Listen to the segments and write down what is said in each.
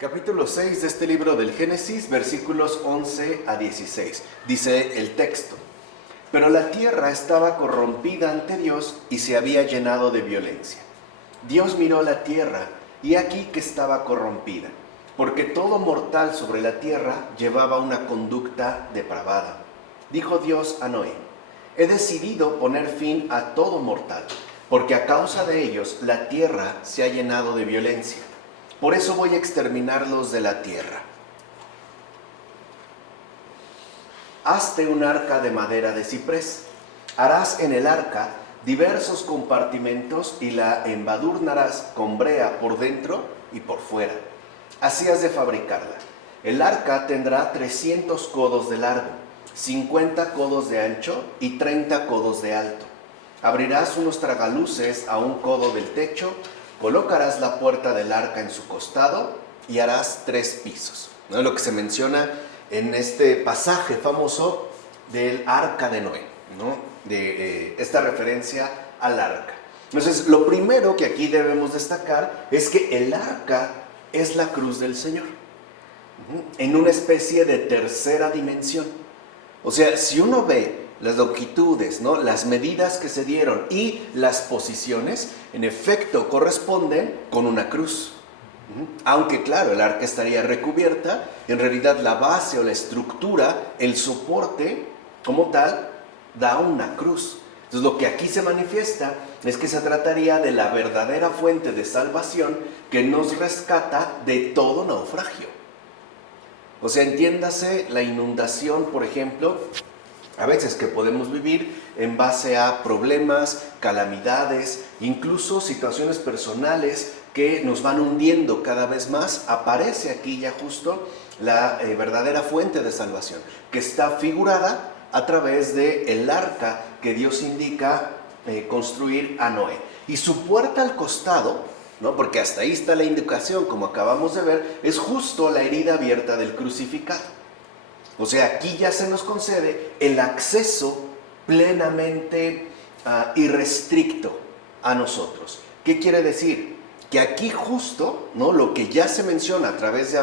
Capítulo 6 de este libro del Génesis, versículos 11 a 16. Dice el texto: Pero la tierra estaba corrompida ante Dios y se había llenado de violencia. Dios miró la tierra y aquí que estaba corrompida, porque todo mortal sobre la tierra llevaba una conducta depravada. Dijo Dios a Noé: He decidido poner fin a todo mortal, porque a causa de ellos la tierra se ha llenado de violencia. Por eso voy a exterminarlos de la tierra. Hazte un arca de madera de ciprés. Harás en el arca diversos compartimentos y la embadurnarás con brea por dentro y por fuera. Así has de fabricarla. El arca tendrá 300 codos de largo, 50 codos de ancho y 30 codos de alto. Abrirás unos tragaluces a un codo del techo. Colocarás la puerta del arca en su costado y harás 3 pisos. ¿No es lo que se menciona en este pasaje famoso del arca de Noé? ¿No? De esta referencia al arca. Entonces, lo primero que aquí debemos destacar es que el arca es la cruz del Señor, en una especie de tercera dimensión. O sea, si uno ve las longitudes, ¿no?, las medidas que se dieron y las posiciones, en efecto corresponden con una cruz. Aunque claro, el arca estaría recubierta, en realidad la base o la estructura, el soporte como tal, da una cruz. Entonces lo que aquí se manifiesta es que se trataría de la verdadera fuente de salvación que nos rescata de todo naufragio. O sea, entiéndase la inundación, por ejemplo, a veces que podemos vivir en base a problemas, calamidades, incluso situaciones personales que nos van hundiendo cada vez más. Aparece aquí ya justo la verdadera fuente de salvación, que está figurada a través del arca que Dios indica construir a Noé. Y su puerta al costado, ¿no?, porque hasta ahí está la indicación, como acabamos de ver, es justo la herida abierta del crucificado. O sea, aquí ya se nos concede el acceso plenamente irrestricto a nosotros. ¿Qué quiere decir? Que aquí justo, ¿no?, lo que ya se menciona a través de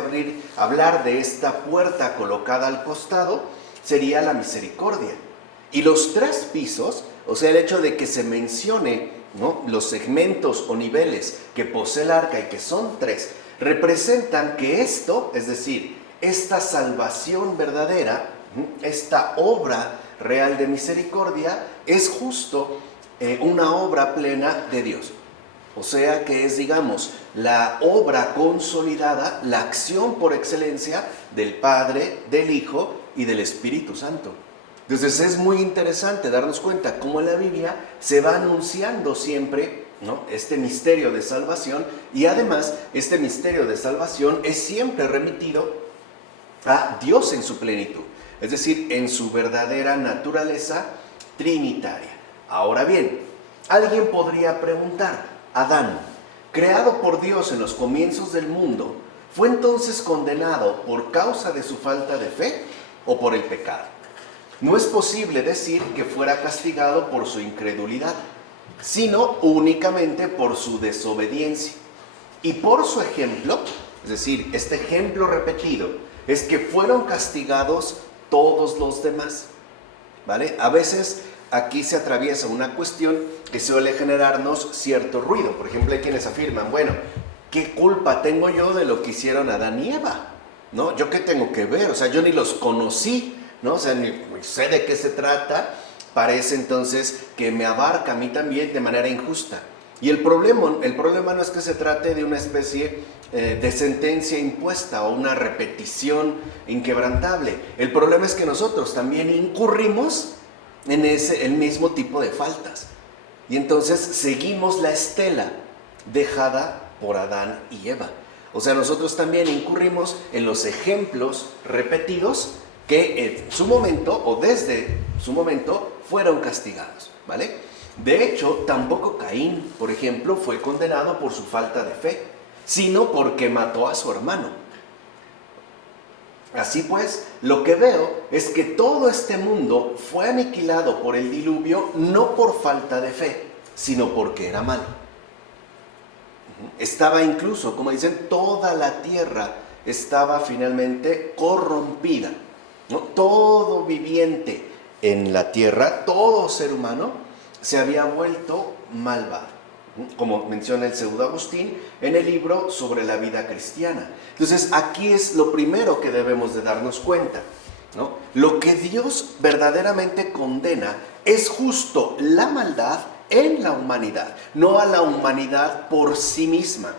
hablar de esta puerta colocada al costado, sería la misericordia. Y los 3 pisos, o sea, el hecho de que se mencione, ¿no?, los segmentos o niveles que posee el arca y que son 3, representan que esto, es decir, esta salvación verdadera, esta obra real de misericordia, es justo una obra plena de Dios. O sea que es, digamos, la obra consolidada, la acción por excelencia del Padre, del Hijo y del Espíritu Santo. Entonces es muy interesante darnos cuenta cómo en la Biblia se va anunciando siempre, ¿no?, este misterio de salvación, y además este misterio de salvación es siempre remitido a Dios en su plenitud, es decir, en su verdadera naturaleza trinitaria. Ahora bien, alguien podría preguntar: Adán, creado por Dios en los comienzos del mundo, ¿fue entonces condenado por causa de su falta de fe o por el pecado? No es posible decir que fuera castigado por su incredulidad, sino únicamente por su desobediencia. Y por su ejemplo, es decir, este ejemplo repetido, es que fueron castigados todos los demás, ¿vale? A veces aquí se atraviesa una cuestión que suele generarnos cierto ruido. Por ejemplo, hay quienes afirman: bueno, ¿qué culpa tengo yo de lo que hicieron Adán y Eva? ¿No? ¿Yo qué tengo que ver? O sea, yo ni los conocí, ¿no? O sea, ni sé de qué se trata. Parece entonces que me abarca a mí también de manera injusta. Y el problema no es que se trate de una especie de sentencia impuesta o una repetición inquebrantable. El problema es que nosotros también incurrimos en el mismo tipo de faltas. Y entonces seguimos la estela dejada por Adán y Eva. O sea, nosotros también incurrimos en los ejemplos repetidos que en su momento o desde su momento fueron castigados, ¿vale? De hecho, tampoco Caín, por ejemplo, fue condenado por su falta de fe, sino porque mató a su hermano. Así pues, lo que veo es que todo este mundo fue aniquilado por el diluvio no por falta de fe, sino porque era malo. Estaba incluso, como dicen, toda la tierra estaba finalmente corrompida, ¿no? Todo viviente en la tierra, todo ser humano, se había vuelto malvado, como menciona el pseudo Agustín en el libro sobre la vida cristiana. Entonces aquí es lo primero que debemos de darnos cuenta, ¿no? Lo que Dios verdaderamente condena es justo la maldad en la humanidad, no a la humanidad por sí misma,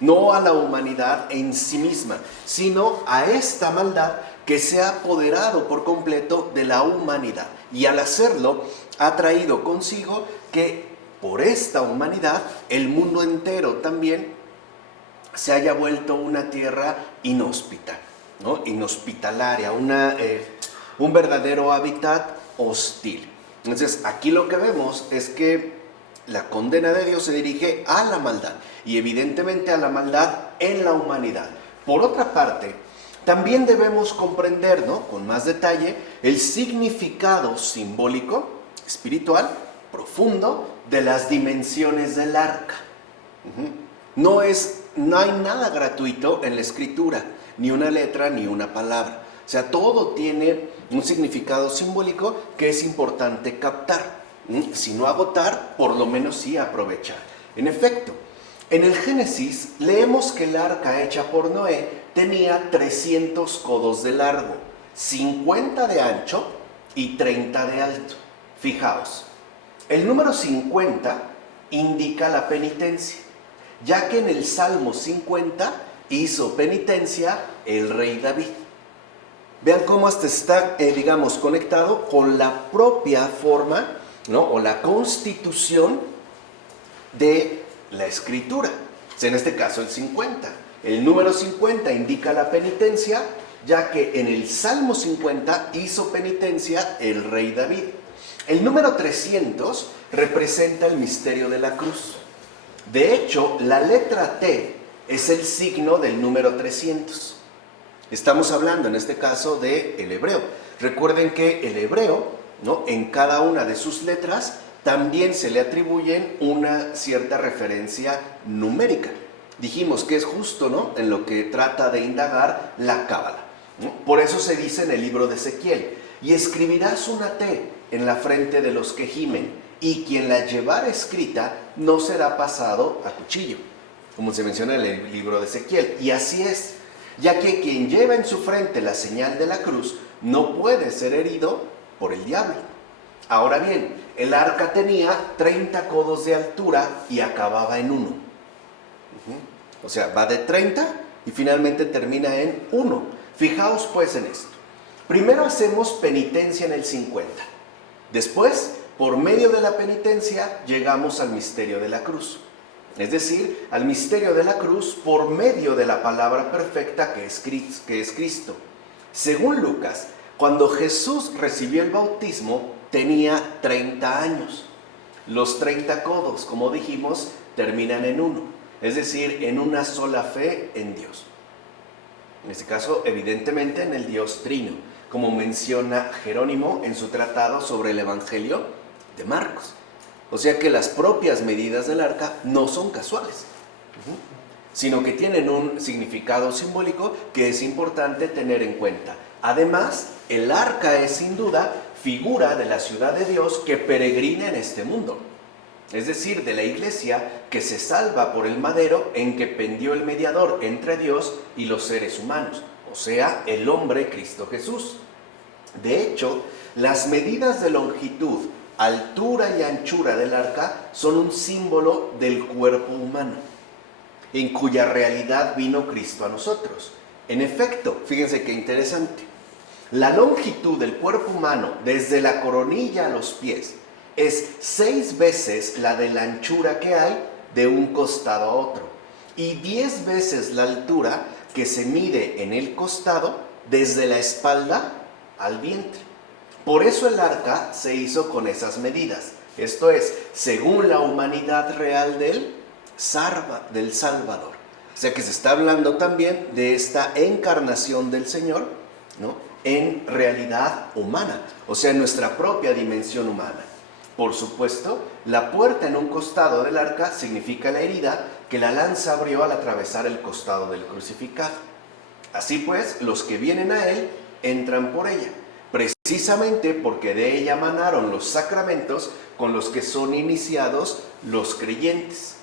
no a la humanidad en sí misma, sino a esta maldad que se ha apoderado por completo de la humanidad. Y al hacerlo, ha traído consigo que por esta humanidad, el mundo entero también se haya vuelto una tierra inhóspita, ¿no? Inhospitalaria, un verdadero hábitat hostil. Entonces, aquí lo que vemos es que la condena de Dios se dirige a la maldad, y evidentemente a la maldad en la humanidad. Por otra parte, también debemos comprender, ¿no?, con más detalle, el significado simbólico, espiritual, profundo, de las dimensiones del arca. No hay nada gratuito en la escritura, ni una letra, ni una palabra. O sea, todo tiene un significado simbólico que es importante captar. Si no agotar, por lo menos sí aprovechar. En efecto, en el Génesis leemos que el arca hecha por Noé tenía 300 codos de largo, 50 de ancho y 30 de alto. Fijaos, el número 50 indica la penitencia, ya que en el Salmo 50 hizo penitencia el rey David. Vean cómo hasta está, conectado con la propia forma, ¿no?, o la constitución de la escritura. O sea, en este caso el 50. El número 50 indica la penitencia, ya que en el Salmo 50 hizo penitencia el rey David. El número 300 representa el misterio de la cruz. De hecho, la letra T es el signo del número 300. Estamos hablando en este caso del hebreo. Recuerden que el hebreo, ¿no?, en cada una de sus letras también se le atribuyen una cierta referencia numérica. Dijimos que es justo, ¿no?, en lo que trata de indagar la cábala, ¿no? Por eso se dice en el libro de Ezequiel: y escribirás una T en la frente de los que gimen, y quien la llevara escrita no será pasado a cuchillo, como se menciona en el libro de Ezequiel. Y así es, ya que quien lleva en su frente la señal de la cruz no puede ser herido por el diablo. Ahora bien, el arca tenía 30 codos de altura y acababa en 1. O sea, va de 30 y finalmente termina en 1. Fijaos pues en esto. Primero hacemos penitencia en el 50. Después, por medio de la penitencia, llegamos al misterio de la cruz. Es decir, al misterio de la cruz por medio de la palabra perfecta que es Cristo. Según Lucas, cuando Jesús recibió el bautismo, tenía 30 años. Los 30 codos, como dijimos, terminan en 1. Es decir, en una sola fe en Dios. En este caso, evidentemente, en el Dios Trino, como menciona Jerónimo en su tratado sobre el Evangelio de Marcos. O sea que las propias medidas del arca no son casuales, sino que tienen un significado simbólico que es importante tener en cuenta. Además, el arca es sin duda figura de la ciudad de Dios que peregrina en este mundo. Es decir, de la iglesia que se salva por el madero en que pendió el mediador entre Dios y los seres humanos, o sea, el hombre Cristo Jesús. De hecho, las medidas de longitud, altura y anchura del arca son un símbolo del cuerpo humano, en cuya realidad vino Cristo a nosotros. En efecto, fíjense qué interesante, la longitud del cuerpo humano desde la coronilla a los pies es 6 veces la de la anchura que hay de un costado a otro, y 10 veces la altura que se mide en el costado desde la espalda al vientre. Por eso el arca se hizo con esas medidas, esto es, según la humanidad real del Salvador. O sea que se está hablando también de esta encarnación del Señor, ¿no?, en realidad humana, o sea, en nuestra propia dimensión humana. Por supuesto, la puerta en un costado del arca significa la herida que la lanza abrió al atravesar el costado del crucificado. Así pues, los que vienen a Él entran por ella, precisamente porque de ella manaron los sacramentos con los que son iniciados los creyentes.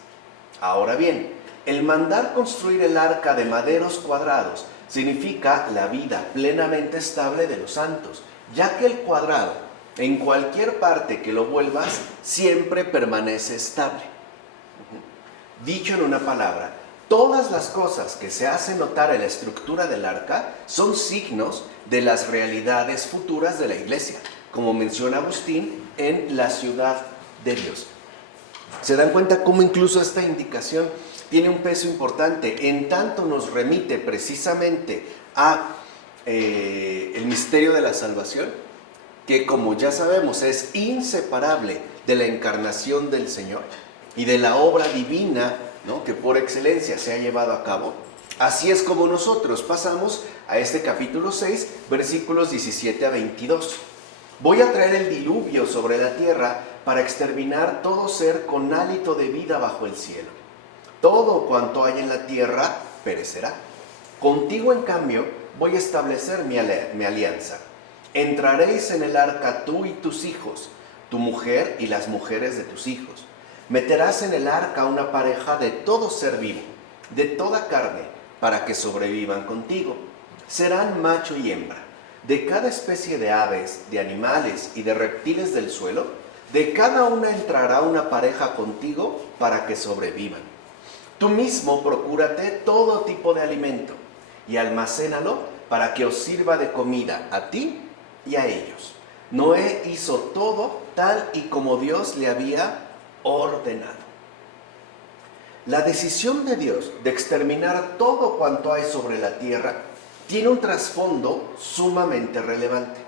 Ahora bien, el mandar construir el arca de maderos cuadrados significa la vida plenamente estable de los santos, ya que el cuadrado, en cualquier parte que lo vuelvas, siempre permanece estable. Dicho en una palabra, todas las cosas que se hacen notar en la estructura del arca son signos de las realidades futuras de la iglesia, como menciona Agustín en La ciudad de Dios. ¿Se dan cuenta cómo incluso esta indicación tiene un peso importante? En tanto nos remite precisamente a el misterio de la salvación, que como ya sabemos es inseparable de la encarnación del Señor y de la obra divina, ¿no?, que por excelencia se ha llevado a cabo. Así es como nosotros pasamos a este capítulo 6, versículos 17 a 22. Voy a traer el diluvio sobre la tierra para exterminar todo ser con hálito de vida bajo el cielo. Todo cuanto hay en la tierra perecerá. Contigo, en cambio, voy a establecer mi alianza. Entraréis en el arca tú y tus hijos, tu mujer y las mujeres de tus hijos. Meterás en el arca una pareja de todo ser vivo, de toda carne, para que sobrevivan contigo. Serán macho y hembra. De cada especie de aves, de animales y de reptiles del suelo, de cada una entrará una pareja contigo para que sobrevivan. Tú mismo procúrate todo tipo de alimento y almacénalo para que os sirva de comida a ti y a ellos. Noé hizo todo tal y como Dios le había ordenado. La decisión de Dios de exterminar todo cuanto hay sobre la tierra tiene un trasfondo sumamente relevante.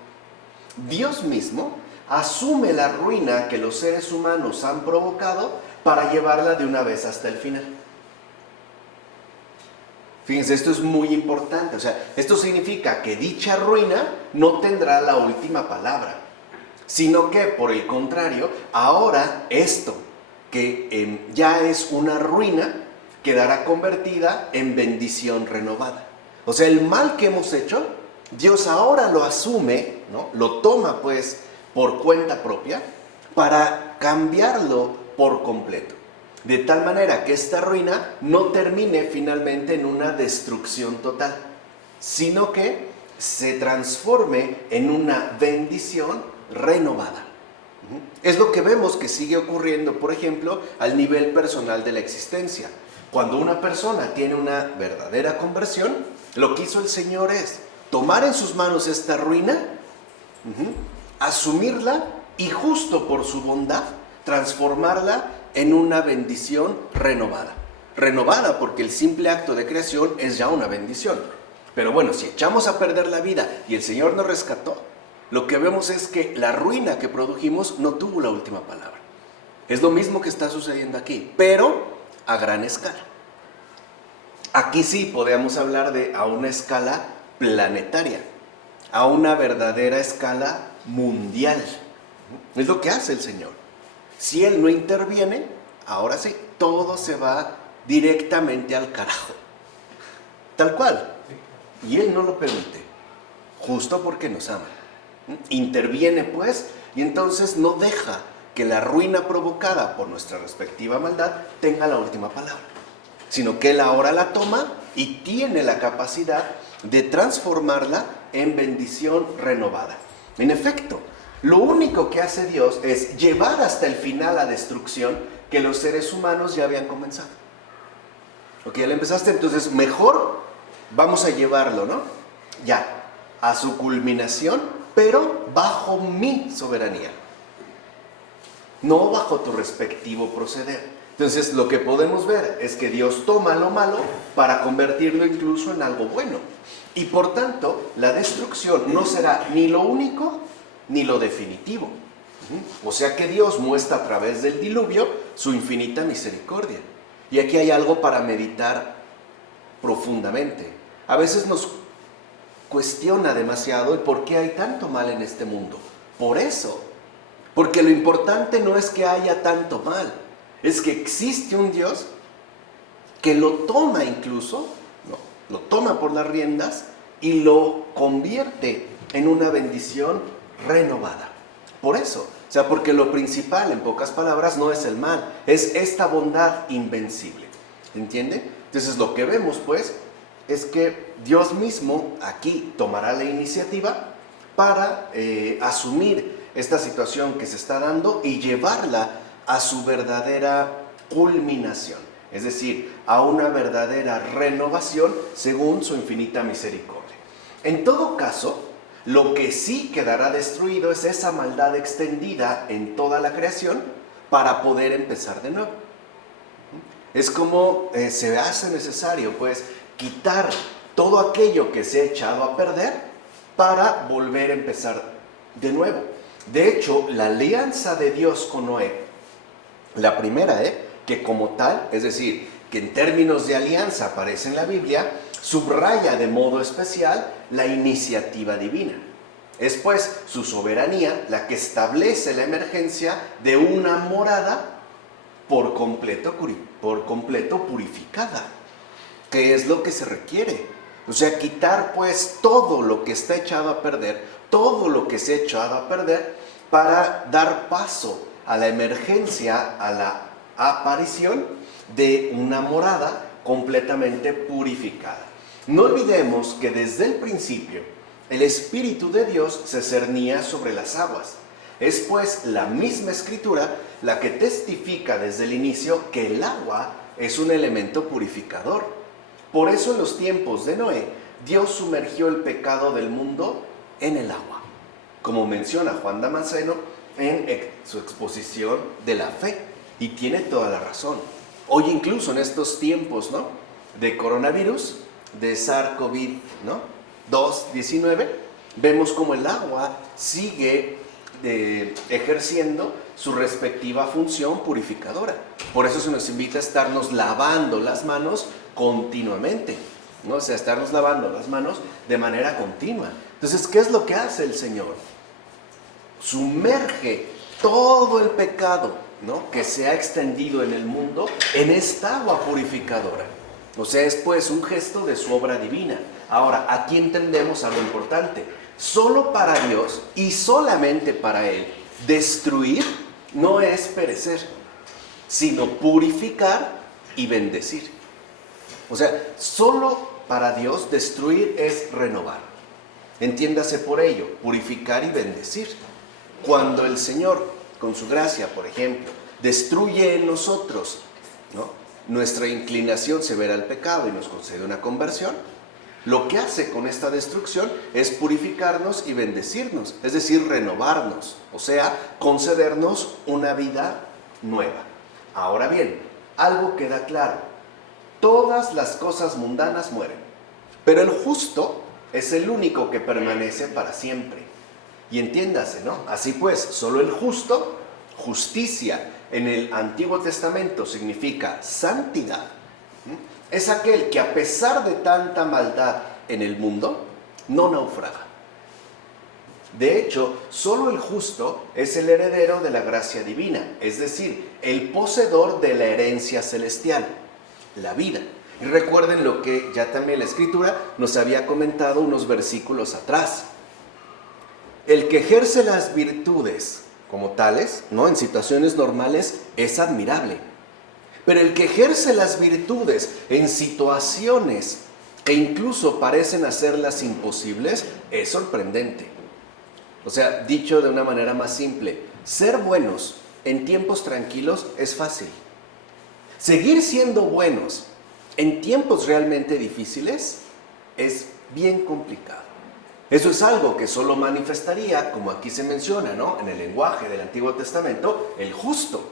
Dios mismo asume la ruina que los seres humanos han provocado para llevarla de una vez hasta el final. Fíjense, esto es muy importante. O sea, esto significa que dicha ruina no tendrá la última palabra, sino que, por el contrario, ahora esto, que ya es una ruina, quedará convertida en bendición renovada. O sea, el mal que hemos hecho, Dios ahora lo asume, ¿no?, lo toma pues por cuenta propia para cambiarlo por completo. De tal manera que esta ruina no termine finalmente en una destrucción total, sino que se transforme en una bendición renovada. Es lo que vemos que sigue ocurriendo, por ejemplo, al nivel personal de la existencia. Cuando una persona tiene una verdadera conversión, lo que hizo el Señor es tomar en sus manos esta ruina, asumirla y justo por su bondad transformarla en una bendición renovada. Renovada porque el simple acto de creación es ya una bendición. Pero bueno, si echamos a perder la vida y el Señor nos rescató, lo que vemos es que la ruina que produjimos no tuvo la última palabra. Es lo mismo que está sucediendo aquí, pero a gran escala. Aquí sí podemos hablar de a una escala planetaria, a una verdadera escala mundial. Es lo que hace el Señor. Si Él no interviene, ahora sí, todo se va directamente al carajo. Tal cual. Y Él no lo permite, justo porque nos ama. Interviene pues, y entonces no deja que la ruina provocada por nuestra respectiva maldad tenga la última palabra, sino que Él ahora la toma y tiene la capacidad de transformarla en bendición renovada. En efecto, lo único que hace Dios es llevar hasta el final la destrucción que los seres humanos ya habían comenzado. Ok, ya le empezaste, entonces mejor vamos a llevarlo, ¿no? Ya, a su culminación, pero bajo mi soberanía, no bajo tu respectivo proceder. Entonces lo que podemos ver es que Dios toma lo malo para convertirlo incluso en algo bueno. Y por tanto, la destrucción no será ni lo único ni lo definitivo. O sea que Dios muestra a través del diluvio su infinita misericordia. Y aquí hay algo para meditar profundamente. A veces nos cuestiona demasiado el por qué hay tanto mal en este mundo. Por eso, porque lo importante no es que haya tanto mal, es que existe un Dios que lo toma incluso, ¿no?, lo toma por las riendas y lo convierte en una bendición renovada. Por eso, o sea, porque lo principal, en pocas palabras, no es el mal, es esta bondad invencible. ¿Entienden? Entonces lo que vemos, pues, es que Dios mismo aquí tomará la iniciativa para asumir esta situación que se está dando y llevarla a su verdadera culminación, es decir, a una verdadera renovación según su infinita misericordia. En todo caso, lo que sí quedará destruido es esa maldad extendida en toda la creación para poder empezar de nuevo. Es como se hace necesario, pues, quitar todo aquello que se ha echado a perder para volver a empezar de nuevo. De hecho, la alianza de Dios con Noé, la primera, que como tal, es decir, que en términos de alianza aparece en la Biblia, subraya de modo especial la iniciativa divina. Es pues su soberanía la que establece la emergencia de una morada por completo purificada, que es lo que se requiere. O sea, quitar pues todo lo que está echado a perder, todo lo que se ha echado a perder para dar paso a la emergencia, a la aparición de una morada completamente purificada. No olvidemos que desde el principio el Espíritu de Dios se cernía sobre las aguas. Es pues la misma Escritura la que testifica desde el inicio que el agua es un elemento purificador. Por eso en los tiempos de Noé, Dios sumergió el pecado del mundo en el agua, como menciona Juan Damasceno en su exposición de la fe, y tiene toda la razón. Hoy incluso en estos tiempos, ¿no?, de coronavirus, de SARS-CoV, ¿no?, 2-19, vemos como el agua sigue ejerciendo su respectiva función purificadora. Por eso se nos invita a estarnos lavando las manos continuamente, ¿no? O sea, estarnos lavando las manos de manera continua. Entonces, ¿qué es lo que hace el Señor? Sumerge todo el pecado, ¿no?, que se ha extendido en el mundo en esta agua purificadora. O sea, es pues un gesto de su obra divina. Ahora, aquí entendemos algo importante. Solo para Dios y solamente para Él, destruir no es perecer, sino purificar y bendecir. O sea, solo para Dios destruir es renovar. Entiéndase por ello, purificar y bendecir. Cuando el Señor, con su gracia, por ejemplo, destruye en nosotros, ¿no?, nuestra inclinación severa al pecado y nos concede una conversión, lo que hace con esta destrucción es purificarnos y bendecirnos, es decir, renovarnos, o sea, concedernos una vida nueva. Ahora bien, algo queda claro: todas las cosas mundanas mueren, pero el justo es el único que permanece para siempre. Y entiéndase, ¿no? Así pues, solo el justo, justicia en el Antiguo Testamento significa santidad, es aquel que a pesar de tanta maldad en el mundo, no naufraga. De hecho, solo el justo es el heredero de la gracia divina, es decir, el poseedor de la herencia celestial, la vida. Y recuerden lo que ya también la Escritura nos había comentado unos versículos atrás. El que ejerce las virtudes como tales, ¿no?, en situaciones normales, es admirable. Pero el que ejerce las virtudes en situaciones que incluso parecen hacerlas imposibles, es sorprendente. O sea, dicho de una manera más simple, ser buenos en tiempos tranquilos es fácil. Seguir siendo buenos en tiempos realmente difíciles es bien complicado. Eso es algo que solo manifestaría, como aquí se menciona, ¿no?, en el lenguaje del Antiguo Testamento, el justo.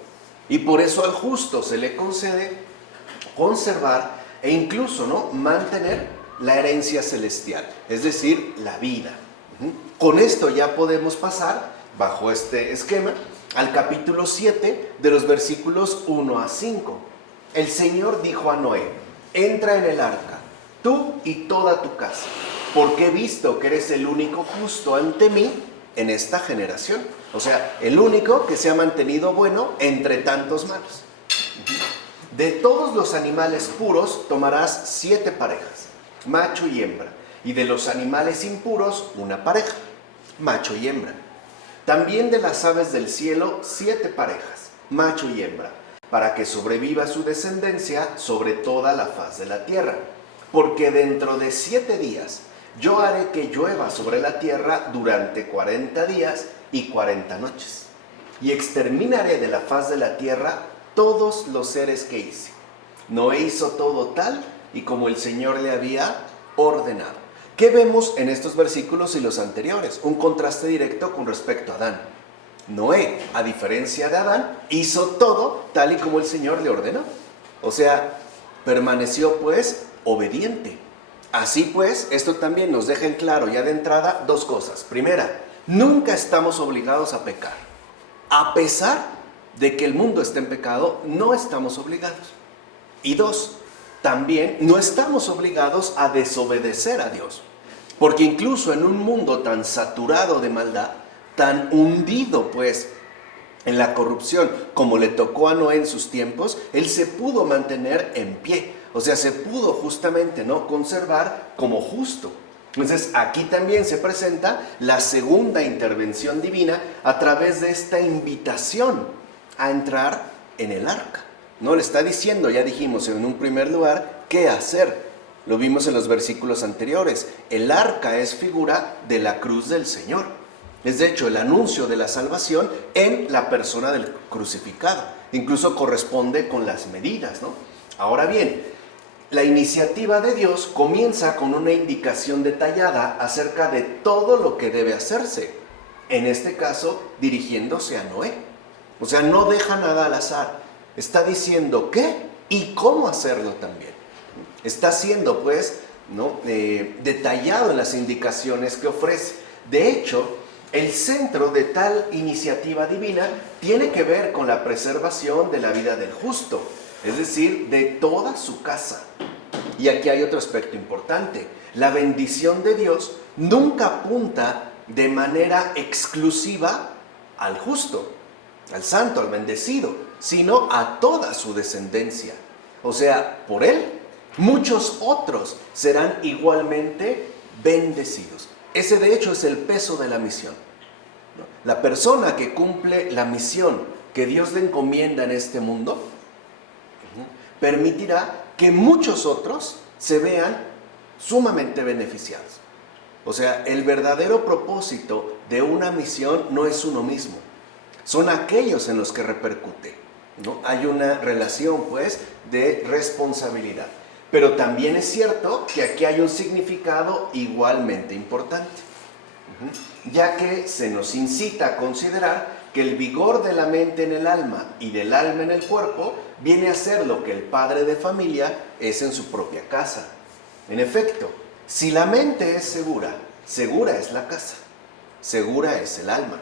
Y por eso al justo se le concede conservar e incluso, ¿no?, mantener la herencia celestial, es decir, la vida. Con esto ya podemos pasar, bajo este esquema, al capítulo 7 de los versículos 1 a 5. El Señor dijo a Noé: entra en el arca, tú y toda tu casa, porque he visto que eres el único justo ante mí en esta generación. O sea, el único que se ha mantenido bueno entre tantos malos. De todos los animales puros tomarás 7 parejas. macho y hembra. Y de los animales impuros, una pareja, macho y hembra. También de las aves del cielo, 7 parejas, macho y hembra, para que sobreviva su descendencia sobre toda la faz de la tierra. Porque dentro de 7 días yo haré que llueva sobre la tierra durante 40 días y 40 noches. Y exterminaré de la faz de la tierra todos los seres que hice. Noé hizo todo tal y como el Señor le había ordenado. ¿Qué vemos en estos versículos y los anteriores? Un contraste directo con respecto a Adán. Noé, a diferencia de Adán, hizo todo tal y como el Señor le ordenó. O sea, permaneció pues obediente. Así pues, esto también nos deja en claro ya de entrada 2 cosas. Primera, nunca estamos obligados a pecar. A pesar de que el mundo esté en pecado, no estamos obligados. Y 2, también no estamos obligados a desobedecer a Dios. Porque incluso en un mundo tan saturado de maldad, tan hundido pues en la corrupción como le tocó a Noé en sus tiempos, él se pudo mantener en pie. O sea, se pudo justamente, ¿no?, conservar como justo. Entonces aquí también se presenta la segunda intervención divina a través de esta invitación a entrar en el arca. No le está diciendo, ya dijimos en un primer lugar, qué hacer. Lo vimos en los versículos anteriores. El arca es figura de la cruz del Señor. Es de hecho el anuncio de la salvación en la persona del crucificado. Incluso corresponde con las medidas, ¿no? Ahora bien, la iniciativa de Dios comienza con una indicación detallada acerca de todo lo que debe hacerse. En este caso, dirigiéndose a Noé. O sea, no deja nada al azar. Está diciendo qué y cómo hacerlo también. Está siendo, pues, ¿no?, detallado en las indicaciones que ofrece. De hecho, el centro de tal iniciativa divina tiene que ver con la preservación de la vida del justo, es decir, de toda su casa. Y aquí hay otro aspecto importante. La bendición de Dios nunca apunta de manera exclusiva al justo, al santo, al bendecido, sino a toda su descendencia. O sea, por él, muchos otros serán igualmente bendecidos. Ese de hecho es el peso de la misión. La persona que cumple la misión que Dios le encomienda en este mundo, permitirá que muchos otros se vean sumamente beneficiados. O sea, el verdadero propósito de una misión no es uno mismo, son aquellos en los que repercute, ¿no? Hay una relación, pues, de responsabilidad. Pero también es cierto que aquí hay un significado igualmente importante, ya que se nos incita a considerar que el vigor de la mente en el alma y del alma en el cuerpo viene a ser lo que el padre de familia es en su propia casa. En efecto, si la mente es segura, segura es la casa, segura es el alma.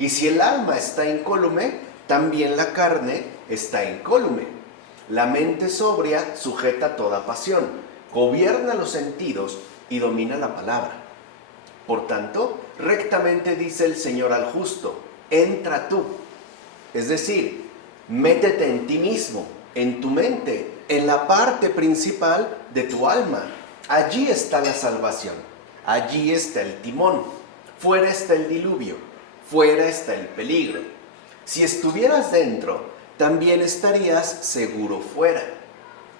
Y si el alma está incólume, también la carne está incólume. La mente sobria sujeta toda pasión, gobierna los sentidos y domina la palabra. Por tanto, rectamente dice el Señor al justo: entra tú. Es decir, métete en ti mismo, en tu mente, en la parte principal de tu alma. Allí está la salvación, allí está el timón, fuera está el diluvio, fuera está el peligro. Si estuvieras dentro, también estarías seguro fuera.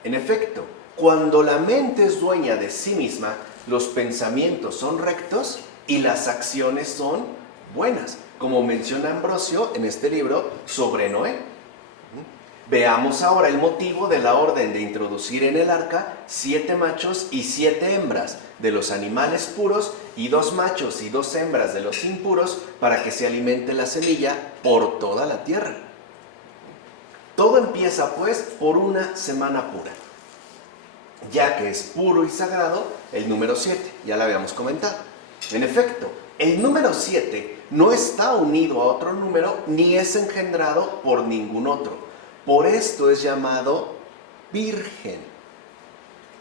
En efecto, cuando la mente es dueña de sí misma, los pensamientos son rectos y las acciones son buenas, como menciona Ambrosio en este libro sobre Noé. Veamos ahora el motivo de la orden de introducir en el arca 7 machos y 7 hembras de los animales puros y 2 machos y 2 hembras de los impuros para que se alimente la semilla por toda la tierra. Todo empieza pues por una semana pura, ya que es puro y sagrado el número 7, ya lo habíamos comentado. En efecto, el número 7 no está unido a otro número ni es engendrado por ningún otro. Por esto es llamado virgen.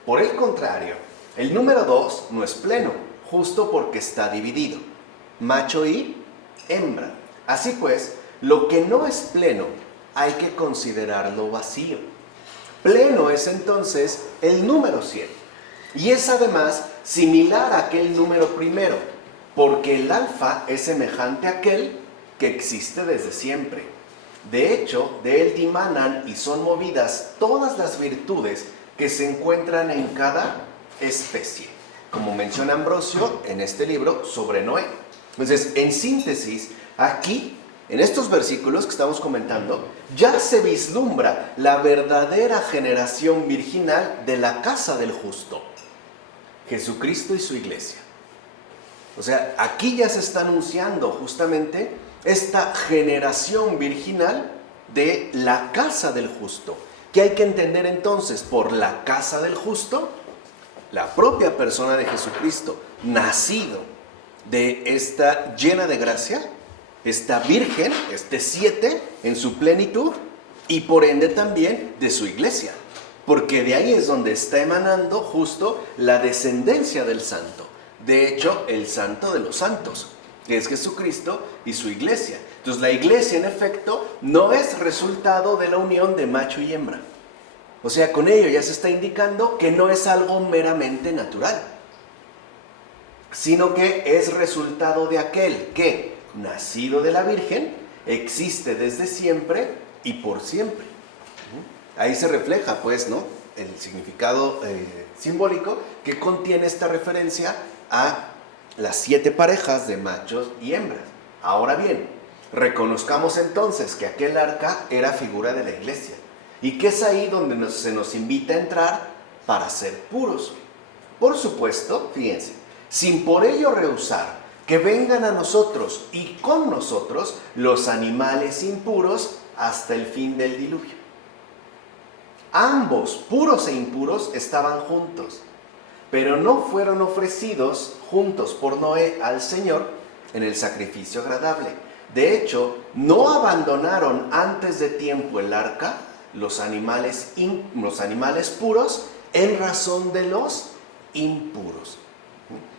Por el contrario, el número 2 no es pleno, justo porque está dividido, macho y hembra. Así pues, lo que no es pleno hay que considerarlo vacío. Pleno es entonces el número 7. Y es además similar a aquel número primero, porque el alfa es semejante a aquel que existe desde siempre. De hecho, de él dimanan y son movidas todas las virtudes que se encuentran en cada especie, como menciona Ambrosio en este libro sobre Noé. Entonces, en síntesis, aquí, en estos versículos que estamos comentando, ya se vislumbra la verdadera generación virginal de la casa del justo, Jesucristo y su iglesia. O sea, aquí ya se está anunciando justamente esta generación virginal de la casa del justo. ¿Qué hay que entender entonces por la casa del justo? La propia persona de Jesucristo, nacido de esta llena de gracia, esta virgen, este 7 en su plenitud, y por ende también de su iglesia, porque de ahí es donde está emanando justo la descendencia del santo. De hecho, el santo de los santos, que es Jesucristo y su iglesia. Entonces la iglesia en efecto no es resultado de la unión de macho y hembra. O sea, con ello ya se está indicando que no es algo meramente natural, sino que es resultado de aquel que, nacido de la Virgen, existe desde siempre y por siempre. Ahí se refleja, pues, ¿no?, el significado simbólico que contiene esta referencia a las 7 parejas de machos y hembras. Ahora bien, reconozcamos entonces que aquel arca era figura de la iglesia y que es ahí donde se nos invita a entrar para ser puros. Por supuesto, fíjense, sin por ello rehusar que vengan a nosotros y con nosotros los animales impuros hasta el fin del diluvio. Ambos, puros e impuros, estaban juntos, pero no fueron ofrecidos juntos por Noé al Señor en el sacrificio agradable. De hecho, no abandonaron antes de tiempo el arca los animales puros en razón de los impuros.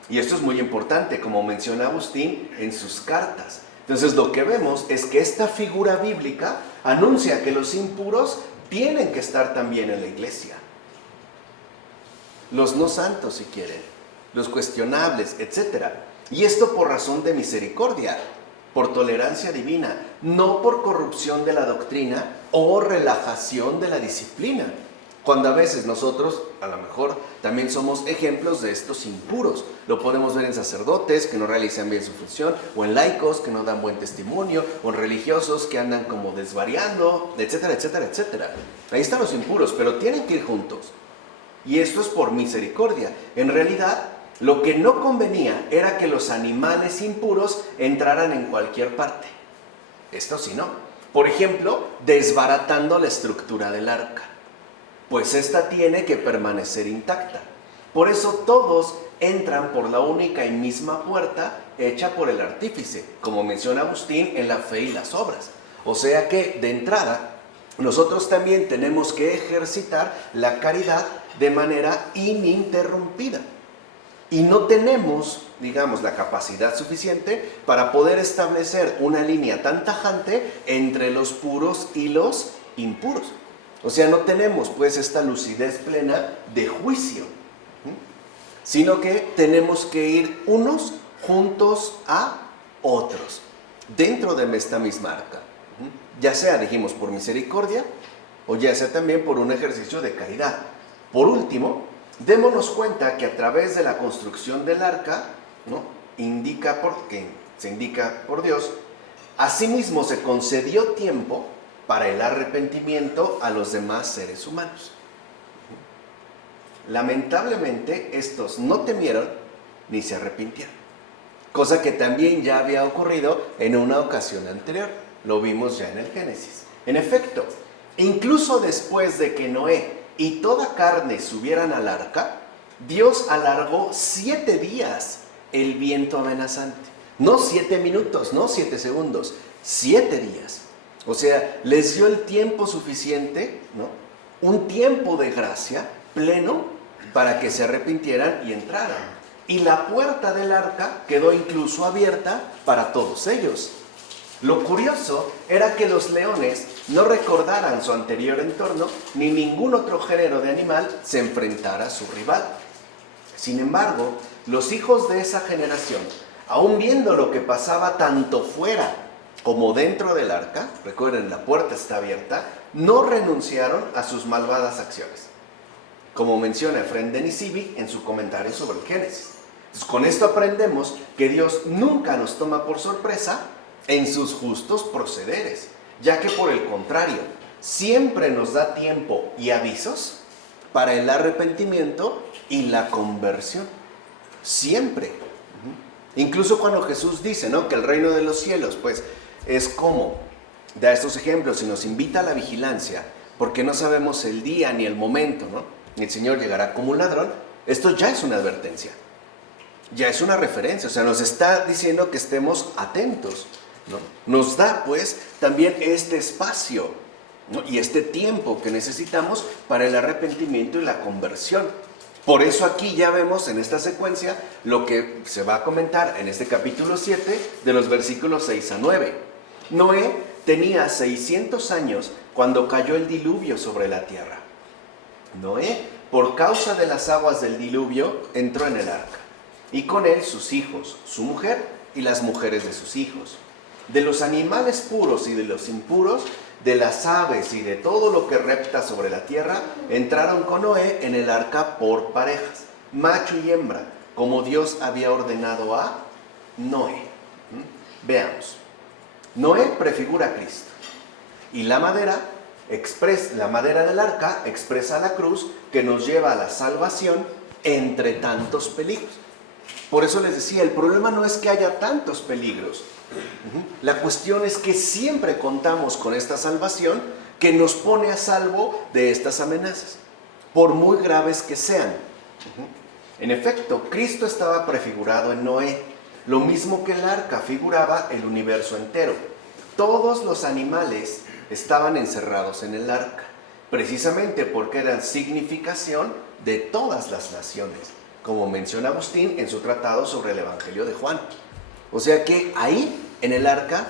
Y esto es muy importante, como menciona Agustín en sus cartas. Entonces lo que vemos es que esta figura bíblica anuncia que los impuros tienen que estar también en la iglesia. Los no santos, si quieren, los cuestionables, etc. Y esto por razón de misericordia, por tolerancia divina, no por corrupción de la doctrina o relajación de la disciplina. Cuando a veces nosotros, a lo mejor, también somos ejemplos de estos impuros. Lo podemos ver en sacerdotes que no realizan bien su función, o en laicos que no dan buen testimonio, o en religiosos que andan como desvariando, etcétera, etcétera, etcétera. Ahí están los impuros, pero tienen que ir juntos. Y esto es por misericordia. En realidad, lo que no convenía era que los animales impuros entraran en cualquier parte. Esto sí no. Por ejemplo, desbaratando la estructura del arca, pues esta tiene que permanecer intacta. Por eso todos entran por la única y misma puerta hecha por el artífice, como menciona Agustín en La Fe y las Obras. O sea que, de entrada, nosotros también tenemos que ejercitar la caridad de manera ininterrumpida. Y no tenemos, digamos, la capacidad suficiente para poder establecer una línea tan tajante entre los puros y los impuros. O sea, no tenemos pues esta lucidez plena de juicio, sino que tenemos que ir unos juntos a otros, dentro de esta misma arca. Ya sea, dijimos, por misericordia, o ya sea también por un ejercicio de caridad. Por último, démonos cuenta que a través de la construcción del arca, ¿no?, se indica por Dios, asimismo se concedió tiempo para el arrepentimiento a los demás seres humanos. Lamentablemente, estos no temieron ni se arrepintieron, cosa que también ya había ocurrido en una ocasión anterior. Lo vimos ya en el Génesis. En efecto, incluso después de que Noé y toda carne subieran al arca, Dios alargó 7 días el viento amenazante. No 7 minutos, no 7 segundos, 7 días. O sea, les dio el tiempo suficiente, ¿no?, un tiempo de gracia pleno para que se arrepintieran y entraran. Y la puerta del arca quedó incluso abierta para todos ellos. Lo curioso era que los leones no recordaran su anterior entorno, ni ningún otro género de animal se enfrentara a su rival. Sin embargo, los hijos de esa generación, aun viendo lo que pasaba tanto fuera como dentro del arca, recuerden, la puerta está abierta, no renunciaron a sus malvadas acciones, como menciona Efrén de Nisibi en su comentario sobre el Génesis. Entonces, con esto aprendemos que Dios nunca nos toma por sorpresa en sus justos procederes, ya que por el contrario, siempre nos da tiempo y avisos para el arrepentimiento y la conversión. Siempre. Incluso cuando Jesús dice, ¿no?, que el reino de los cielos, pues, es como, da estos ejemplos y nos invita a la vigilancia, porque no sabemos el día ni el momento, ¿no? El Señor llegará como un ladrón. Esto ya es una advertencia, ya es una referencia, o sea, nos está diciendo que estemos atentos, ¿no? Nos da, pues, también este espacio, ¿no?, y este tiempo que necesitamos para el arrepentimiento y la conversión. Por eso aquí ya vemos en esta secuencia lo que se va a comentar en este capítulo 7 de los versículos 6 a 9. Noé tenía 600 años cuando cayó el diluvio sobre la tierra. Noé, por causa de las aguas del diluvio, entró en el arca, y con él sus hijos, su mujer y las mujeres de sus hijos. De los animales puros y de los impuros, de las aves y de todo lo que repta sobre la tierra, entraron con Noé en el arca por parejas, macho y hembra, como Dios había ordenado a Noé. Veamos. Noé prefigura a Cristo, y la madera del arca expresa la cruz que nos lleva a la salvación entre tantos peligros. Por eso les decía, el problema no es que haya tantos peligros. La cuestión es que siempre contamos con esta salvación que nos pone a salvo de estas amenazas, por muy graves que sean. En efecto, Cristo estaba prefigurado en Noé, lo mismo que el arca figuraba el universo entero. Todos los animales estaban encerrados en el arca, precisamente porque eran significación de todas las naciones, como menciona Agustín en su tratado sobre el Evangelio de Juan. O sea que ahí, en el arca,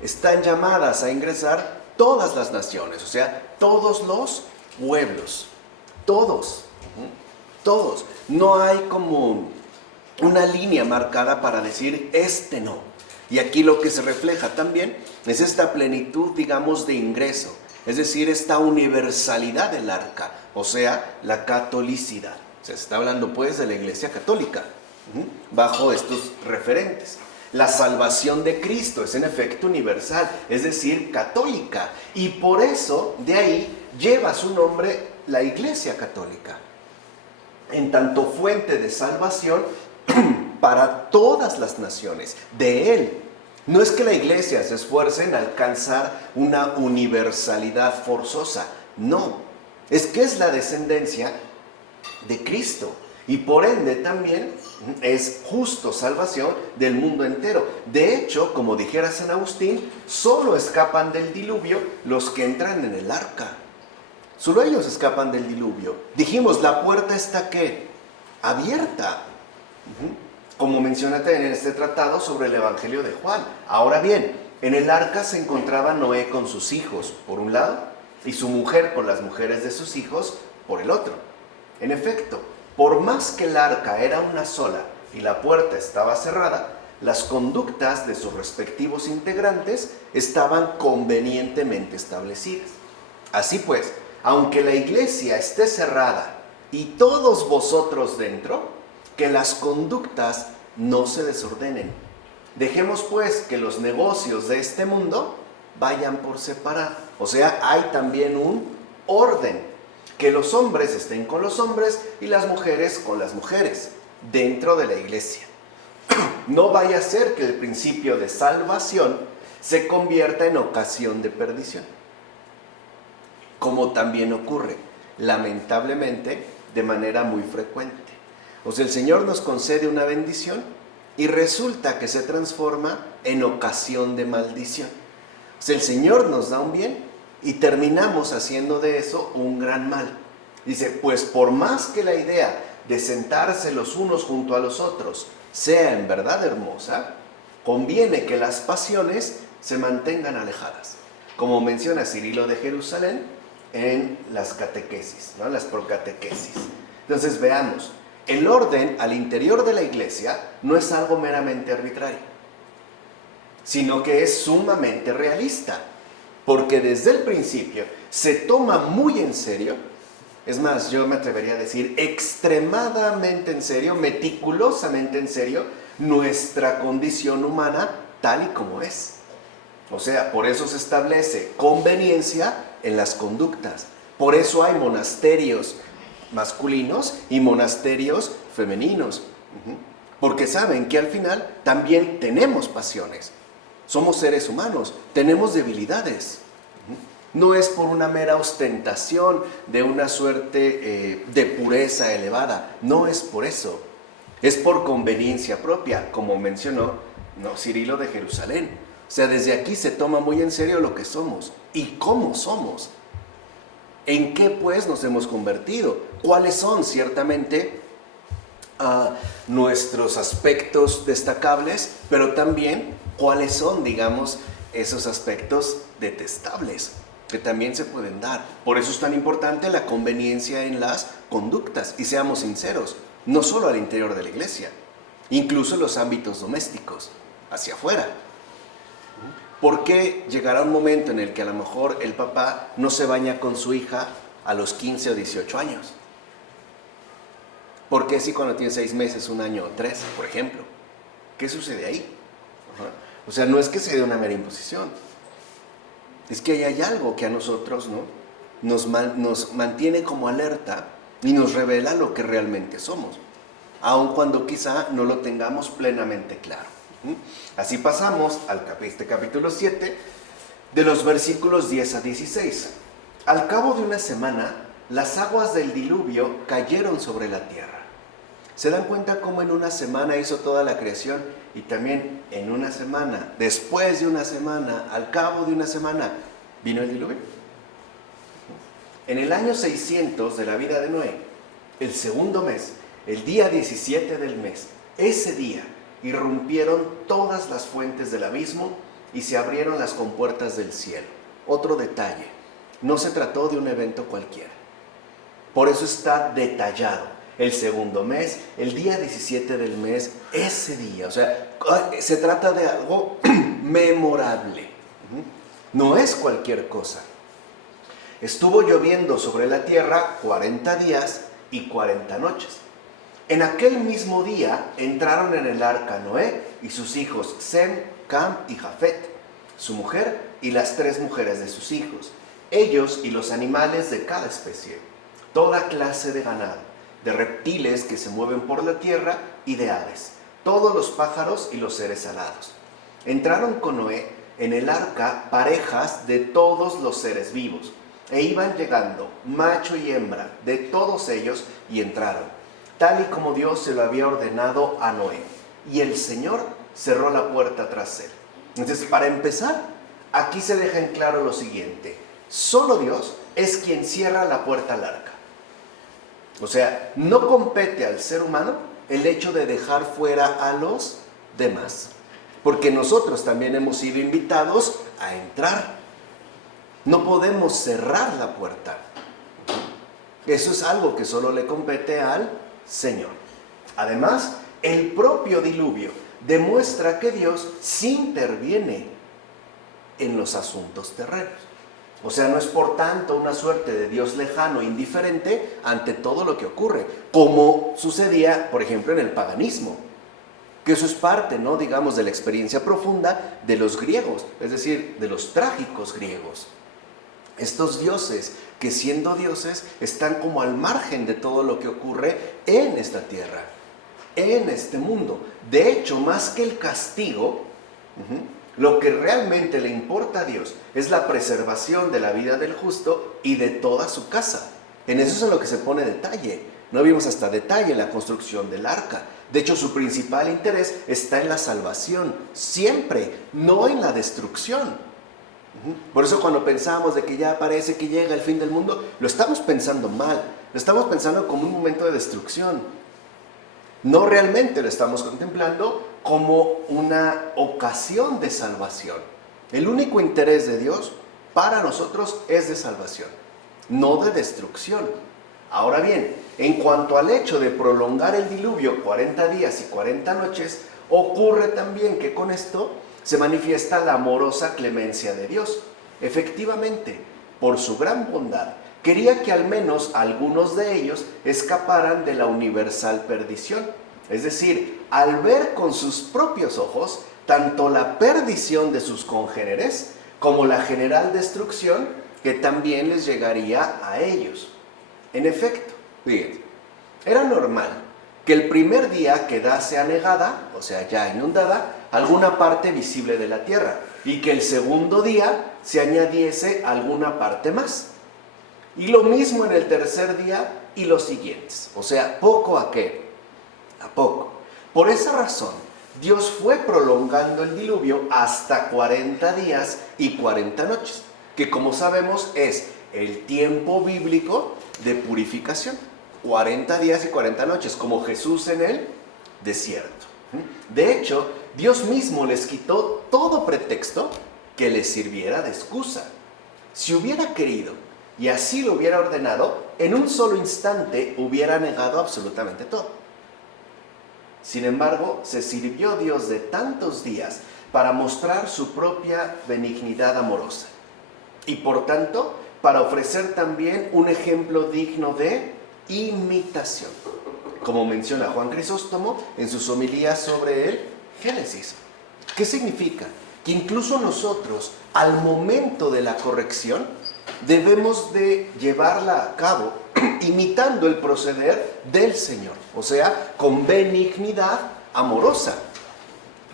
están llamadas a ingresar todas las naciones, o sea, todos los pueblos, todos. No hay como una línea marcada para decir, este no. Y aquí lo que se refleja también es esta plenitud, digamos, de ingreso, es decir, esta universalidad del arca, o sea, la catolicidad. O sea, se está hablando pues de la Iglesia Católica, bajo estos referentes. La salvación de Cristo es en efecto universal, es decir, católica. Y por eso, de ahí, lleva su nombre la Iglesia Católica. En tanto fuente de salvación para todas las naciones, de Él. No es que la Iglesia se esfuerce en alcanzar una universalidad forzosa, no. Es que es la descendencia de Cristo. Y por ende también es justo salvación del mundo entero. De hecho, como dijera San Agustín, solo escapan del diluvio los que entran en el arca. Solo ellos escapan del diluvio. Dijimos, la puerta está ¿qué? Abierta. Como menciona en este tratado sobre el Evangelio de Juan. Ahora bien, en el arca se encontraba Noé con sus hijos, por un lado, y su mujer con las mujeres de sus hijos, por el otro. En efecto, por más que el arca era una sola y la puerta estaba cerrada, las conductas de sus respectivos integrantes estaban convenientemente establecidas. Así pues, aunque la iglesia esté cerrada y todos vosotros dentro, que las conductas no se desordenen. Dejemos pues que los negocios de este mundo vayan por separado. O sea, hay también un orden. Que los hombres estén con los hombres y las mujeres con las mujeres dentro de la iglesia. No vaya a ser que el principio de salvación se convierta en ocasión de perdición, como también ocurre, lamentablemente, de manera muy frecuente. O sea, el Señor nos concede una bendición y resulta que se transforma en ocasión de maldición. O sea, el Señor nos da un bien y terminamos haciendo de eso un gran mal. Dice, pues por más que la idea de sentarse los unos junto a los otros sea en verdad hermosa, conviene que las pasiones se mantengan alejadas, como menciona Cirilo de Jerusalén en las catequesis, ¿no?, las procatequesis. Entonces veamos, el orden al interior de la iglesia no es algo meramente arbitrario, sino que es sumamente realista, porque desde el principio se toma muy en serio, es más, yo me atrevería a decir extremadamente en serio, meticulosamente en serio, nuestra condición humana tal y como es. O sea, por eso se establece conveniencia en las conductas. Por eso hay monasterios masculinos y monasterios femeninos. Porque saben que al final también tenemos pasiones. Somos seres humanos, tenemos debilidades. No es por una mera ostentación de una suerte de pureza elevada. No es por eso. Es por conveniencia propia, como mencionó Cirilo de Jerusalén. O sea, desde aquí se toma muy en serio lo que somos y cómo somos. ¿En qué pues nos hemos convertido? ¿Cuáles son ciertamente nuestros aspectos destacables, pero también cuáles son, digamos, esos aspectos detestables que también se pueden dar? Por eso es tan importante la conveniencia en las conductas, y seamos sinceros, no solo al interior de la iglesia, incluso en los ámbitos domésticos, hacia afuera. ¿Por qué llegará un momento en el que a lo mejor el papá no se baña con su hija a los 15 o 18 años? ¿Por qué si cuando tiene 6 meses, 1 año o 3, por ejemplo? ¿Qué sucede ahí? O sea, no es que se dé una mera imposición. Es que hay algo que a nosotros, ¿no?, nos mantiene como alerta y nos revela lo que realmente somos, aun cuando quizá no lo tengamos plenamente claro. Así pasamos al capítulo 7, de los versículos 10 a 16. Al cabo de una semana, las aguas del diluvio cayeron sobre la tierra. ¿Se dan cuenta cómo en una semana hizo toda la creación? Y también en una semana, después de una semana, al cabo de una semana, vino el diluvio. En el año 600 de la vida de Noé, el segundo mes, el día 17 del mes, ese día irrumpieron todas las fuentes del abismo y se abrieron las compuertas del cielo. Otro detalle, no se trató de un evento cualquiera. Por eso está detallado. El segundo mes, el día 17 del mes, ese día. O sea, se trata de algo memorable. No es cualquier cosa. Estuvo lloviendo sobre la tierra 40 días y 40 noches. En aquel mismo día entraron en el arca Noé y sus hijos Sem, Cam y Jafet, su mujer y las 3 mujeres de sus hijos, ellos y los animales de cada especie, toda clase de ganado, de reptiles que se mueven por la tierra y de aves, todos los pájaros y los seres alados. Entraron con Noé en el arca parejas de todos los seres vivos, e iban llegando macho y hembra de todos ellos y entraron, tal y como Dios se lo había ordenado a Noé. Y el Señor cerró la puerta tras él. Entonces, para empezar, aquí se deja en claro lo siguiente. Solo Dios es quien cierra la puerta al arca. O sea, no compete al ser humano el hecho de dejar fuera a los demás. Porque nosotros también hemos sido invitados a entrar. No podemos cerrar la puerta. Eso es algo que solo le compete al Señor. Además, el propio diluvio demuestra que Dios sí interviene en los asuntos terrenos. O sea, no es por tanto una suerte de Dios lejano, indiferente ante todo lo que ocurre, como sucedía, por ejemplo, en el paganismo. Que eso es parte, ¿no?, digamos, de la experiencia profunda de los griegos, es decir, de los trágicos griegos. Estos dioses que, siendo dioses, están como al margen de todo lo que ocurre en esta tierra, en este mundo. De hecho, más que el castigo, lo que realmente le importa a Dios es la preservación de la vida del justo y de toda su casa. En eso es en lo que se pone detalle. No vimos hasta detalle en la construcción del arca. De hecho, su principal interés está en la salvación, siempre, no en la destrucción. Por eso cuando pensamos de que ya parece que llega el fin del mundo, lo estamos pensando mal, lo estamos pensando como un momento de destrucción. No realmente lo estamos contemplando como una ocasión de salvación. El único interés de Dios para nosotros es de salvación, no de destrucción. Ahora bien, en cuanto al hecho de prolongar el diluvio 40 días y 40 noches, ocurre también que con esto se manifiesta la amorosa clemencia de Dios. Efectivamente, por su gran bondad, quería que al menos algunos de ellos escaparan de la universal perdición. Es decir, al ver con sus propios ojos tanto la perdición de sus congéneres como la general destrucción que también les llegaría a ellos. En efecto, fíjense, era normal que el primer día quedase anegada, o sea, ya inundada, alguna parte visible de la tierra, y que el segundo día se añadiese alguna parte más. Y lo mismo en el tercer día y los siguientes, o sea, poco a poco. Por esa razón, Dios fue prolongando el diluvio hasta 40 días y 40 noches, que como sabemos es el tiempo bíblico de purificación. 40 días y 40 noches, como Jesús en el desierto. De hecho, Dios mismo les quitó todo pretexto que les sirviera de excusa. Si hubiera querido y así lo hubiera ordenado, en un solo instante hubiera negado absolutamente todo. Sin embargo, se sirvió Dios de tantos días para mostrar su propia benignidad amorosa y por tanto para ofrecer también un ejemplo digno de imitación, como menciona Juan Crisóstomo en sus homilías sobre el Génesis. ¿Qué significa? Que incluso nosotros, al momento de la corrección, debemos de llevarla a cabo imitando el proceder del Señor, o sea, con benignidad amorosa.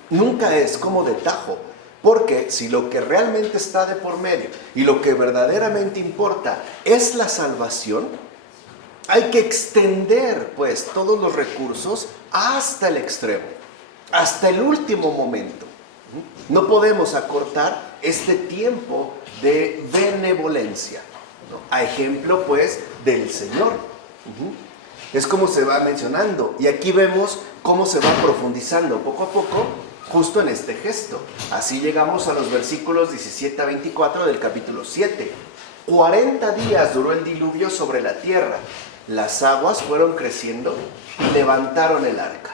Nunca es como de tajo, porque si lo que realmente está de por medio y lo que verdaderamente importa es la salvación, hay que extender pues todos los recursos hasta el extremo, hasta el último momento. No podemos acortar este tiempo de benevolencia, ¿no? A ejemplo pues del Señor. Es como se va mencionando y aquí vemos cómo se va profundizando poco a poco justo en este gesto. Así llegamos a los versículos 17 a 24 del capítulo 7. 40 días duró el diluvio sobre la tierra. Las aguas fueron creciendo y levantaron el arca,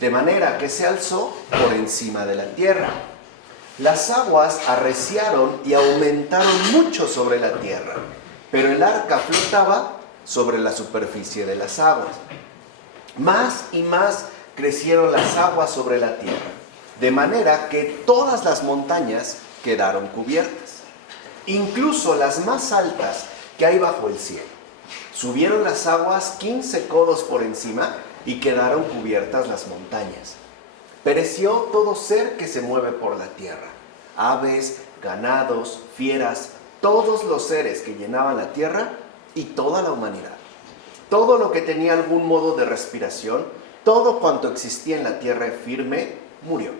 de manera que se alzó por encima de la tierra. Las aguas arreciaron y aumentaron mucho sobre la tierra, pero el arca flotaba sobre la superficie de las aguas. Más y más crecieron las aguas sobre la tierra, de manera que todas las montañas quedaron cubiertas, incluso las más altas que hay bajo el cielo. Subieron las aguas 15 codos por encima y quedaron cubiertas las montañas. Pereció todo ser que se mueve por la tierra, aves, ganados, fieras, todos los seres que llenaban la tierra y toda la humanidad. Todo lo que tenía algún modo de respiración, todo cuanto existía en la tierra firme, murió.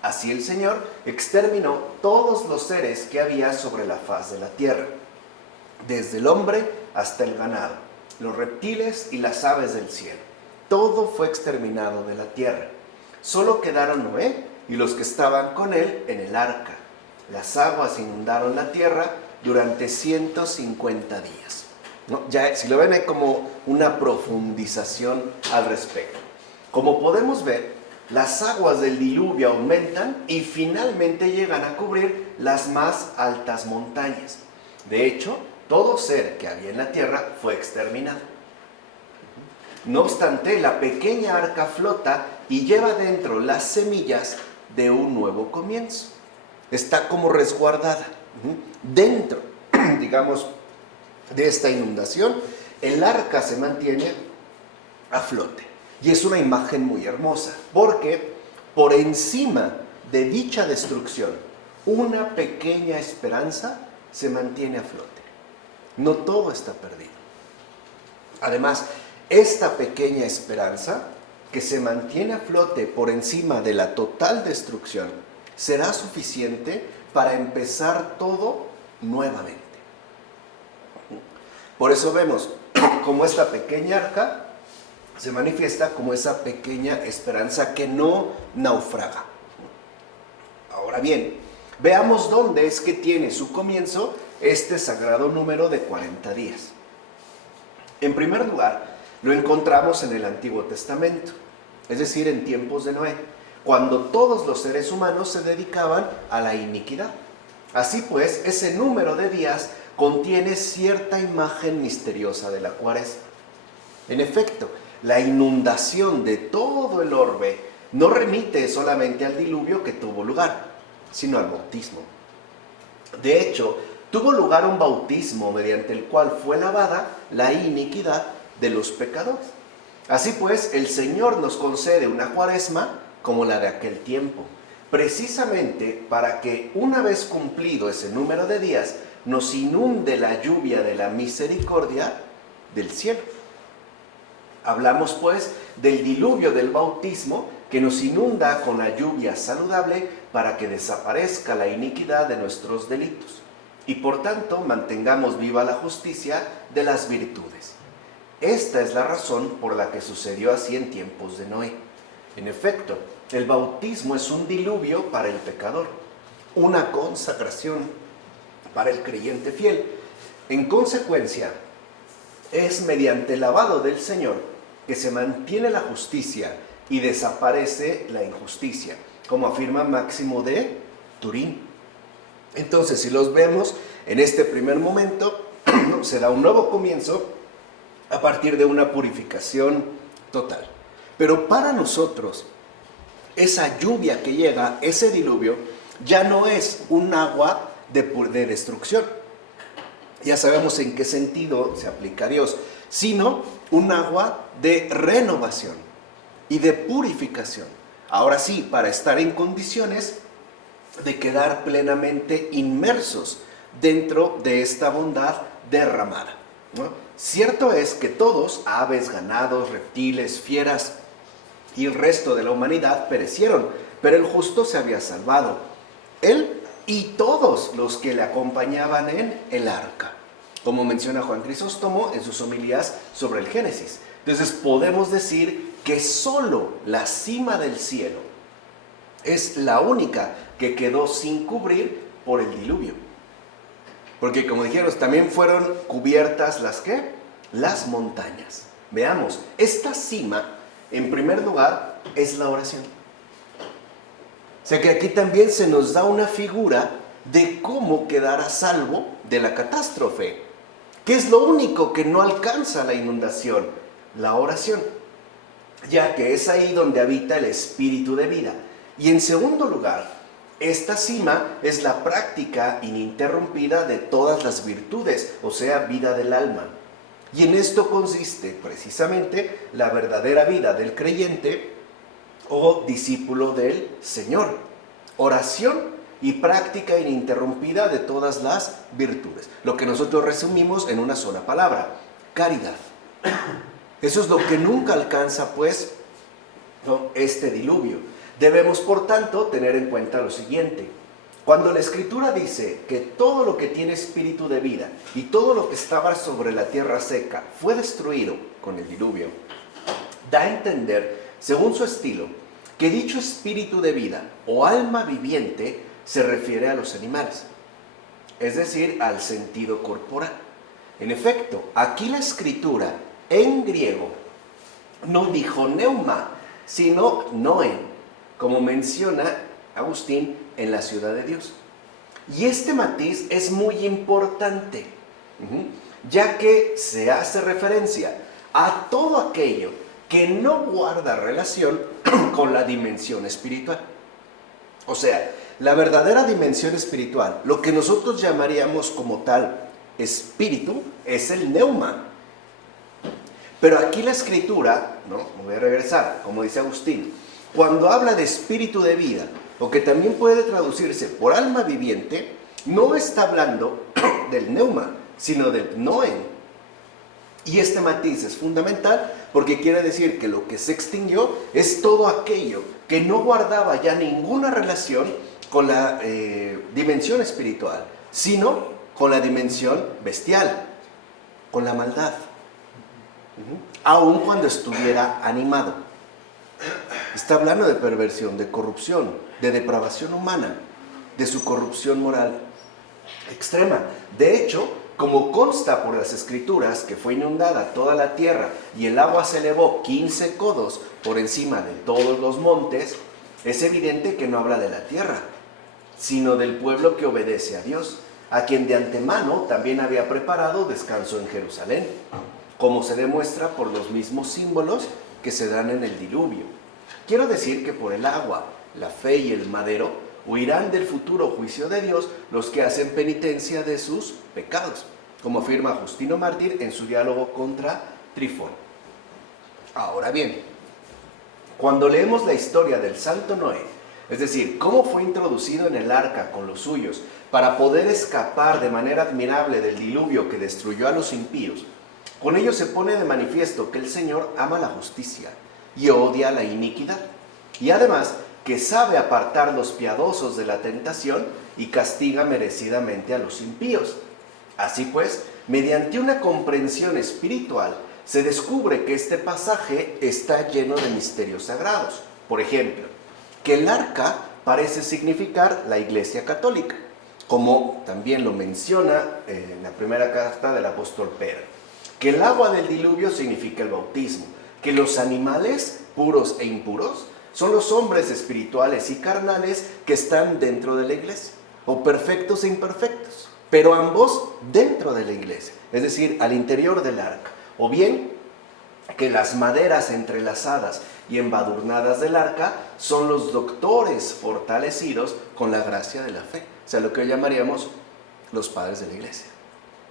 Así el Señor exterminó todos los seres que había sobre la faz de la tierra, desde el hombre hasta el ganado, los reptiles y las aves del cielo. Todo fue exterminado de la tierra. Solo quedaron Noé y los que estaban con él en el arca. Las aguas inundaron la tierra durante 150 días. ¿No? Ya, si lo ven, hay como una profundización al respecto. Como podemos ver, las aguas del diluvio aumentan y finalmente llegan a cubrir las más altas montañas. De hecho, todo ser que había en la tierra fue exterminado. No obstante, la pequeña arca flota y lleva dentro las semillas de un nuevo comienzo. Está como resguardada. Dentro, digamos, de esta inundación, el arca se mantiene a flote. Y es una imagen muy hermosa, porque por encima de dicha destrucción, una pequeña esperanza se mantiene a flote. No todo está perdido. Además, esta pequeña esperanza que se mantiene a flote por encima de la total destrucción será suficiente para empezar todo nuevamente. Por eso vemos como esta pequeña arca se manifiesta como esa pequeña esperanza que no naufraga. Ahora bien, veamos dónde es que tiene su comienzo este sagrado número de 40 días. En primer lugar, lo encontramos en el Antiguo Testamento, es decir, en tiempos de Noé, cuando todos los seres humanos se dedicaban a la iniquidad. Así pues, ese número de días contiene cierta imagen misteriosa de la Cuaresma. En efecto, la inundación de todo el orbe no remite solamente al diluvio que tuvo lugar, sino al bautismo. De hecho, tuvo lugar un bautismo mediante el cual fue lavada la iniquidad de los pecadores. Así pues, el Señor nos concede una Cuaresma como la de aquel tiempo, precisamente para que una vez cumplido ese número de días, nos inunde la lluvia de la misericordia del cielo. Hablamos pues del diluvio del bautismo que nos inunda con la lluvia saludable para que desaparezca la iniquidad de nuestros delitos y por tanto mantengamos viva la justicia de las virtudes. Esta es la razón por la que sucedió así en tiempos de Noé. En efecto, el bautismo es un diluvio para el pecador, una consagración para el creyente fiel. En consecuencia, es mediante el lavado del Señor que se mantiene la justicia y desaparece la injusticia, como afirma Máximo de Turín. Entonces, si los vemos en este primer momento, se da un nuevo comienzo a partir de una purificación total. Pero para nosotros, esa lluvia que llega, ese diluvio, ya no es un agua de destrucción. Ya sabemos en qué sentido se aplica a Dios, sino un agua de renovación y de purificación. Ahora sí, para estar en condiciones de quedar plenamente inmersos dentro de esta bondad derramada, ¿no? Cierto es que todos, aves, ganados, reptiles, fieras y el resto de la humanidad perecieron, pero el justo se había salvado, él y todos los que le acompañaban en el arca, como menciona Juan Crisóstomo en sus homilías sobre el Génesis. Entonces podemos decir que solo la cima del cielo es la única que quedó sin cubrir por el diluvio. Porque como dijeron, también fueron cubiertas las ¿qué? Las montañas. Veamos, esta cima, en primer lugar, es la oración. O sea que aquí también se nos da una figura de cómo quedar a salvo de la catástrofe. ¿Qué es lo único que no alcanza la inundación? La oración, ya que es ahí donde habita el espíritu de vida. Y en segundo lugar, esta cima es la práctica ininterrumpida de todas las virtudes, o sea, vida del alma. Y en esto consiste precisamente la verdadera vida del creyente o discípulo del Señor. Oración y práctica ininterrumpida de todas las virtudes. Lo que nosotros resumimos en una sola palabra: caridad. Eso es lo que nunca alcanza, pues, ¿no?, este diluvio. Debemos, por tanto, tener en cuenta lo siguiente. Cuando la Escritura dice que todo lo que tiene espíritu de vida y todo lo que estaba sobre la tierra seca fue destruido con el diluvio, da a entender, según su estilo, que dicho espíritu de vida o alma viviente se refiere a los animales, es decir, al sentido corporal. En efecto, aquí la Escritura en griego no dijo neuma, sino noen, como menciona Agustín en La Ciudad de Dios. Y este matiz es muy importante, ya que se hace referencia a todo aquello que no guarda relación con la dimensión espiritual. O sea, la verdadera dimensión espiritual, lo que nosotros llamaríamos como tal espíritu, es el neuma. Pero aquí la Escritura, ¿no?, me voy a regresar, como dice Agustín, cuando habla de espíritu de vida, o que también puede traducirse por alma viviente, no está hablando del neuma, sino del noen. Y este matiz es fundamental porque quiere decir que lo que se extinguió es todo aquello que no guardaba ya ninguna relación con la dimensión espiritual, sino con la dimensión bestial, con la maldad, aun cuando estuviera animado. Está hablando de perversión, de corrupción, de depravación humana, de su corrupción moral extrema. De hecho, Como consta por las Escrituras que fue inundada toda la tierra y el agua se elevó 15 codos por encima de todos los montes, es evidente que no habla de la tierra, sino del pueblo que obedece a Dios, a quien de antemano también había preparado descanso en Jerusalén, como se demuestra por los mismos símbolos que se dan en el diluvio. Quiero decir que por el agua, la fe y el madero huirán del futuro juicio de Dios los que hacen penitencia de sus pecados, como afirma Justino Mártir en su diálogo contra Trifón. Ahora bien, cuando leemos la historia del santo Noé, es decir, cómo fue introducido en el arca con los suyos para poder escapar de manera admirable del diluvio que destruyó a los impíos, con ello se pone de manifiesto que el Señor ama la justicia y odia la iniquidad, y además que sabe apartar los piadosos de la tentación y castiga merecidamente a los impíos. Así pues, mediante una comprensión espiritual, se descubre que este pasaje está lleno de misterios sagrados. Por ejemplo, que el arca parece significar la Iglesia Católica, como también lo menciona en la primera carta del apóstol Pedro. Que el agua del diluvio significa el bautismo, que los animales, puros e impuros, son los hombres espirituales y carnales que están dentro de la iglesia, o perfectos e imperfectos, pero ambos dentro de la iglesia, es decir, al interior del arca. O bien, que las maderas entrelazadas y embadurnadas del arca son los doctores fortalecidos con la gracia de la fe, o sea, lo que hoy llamaríamos los padres de la iglesia,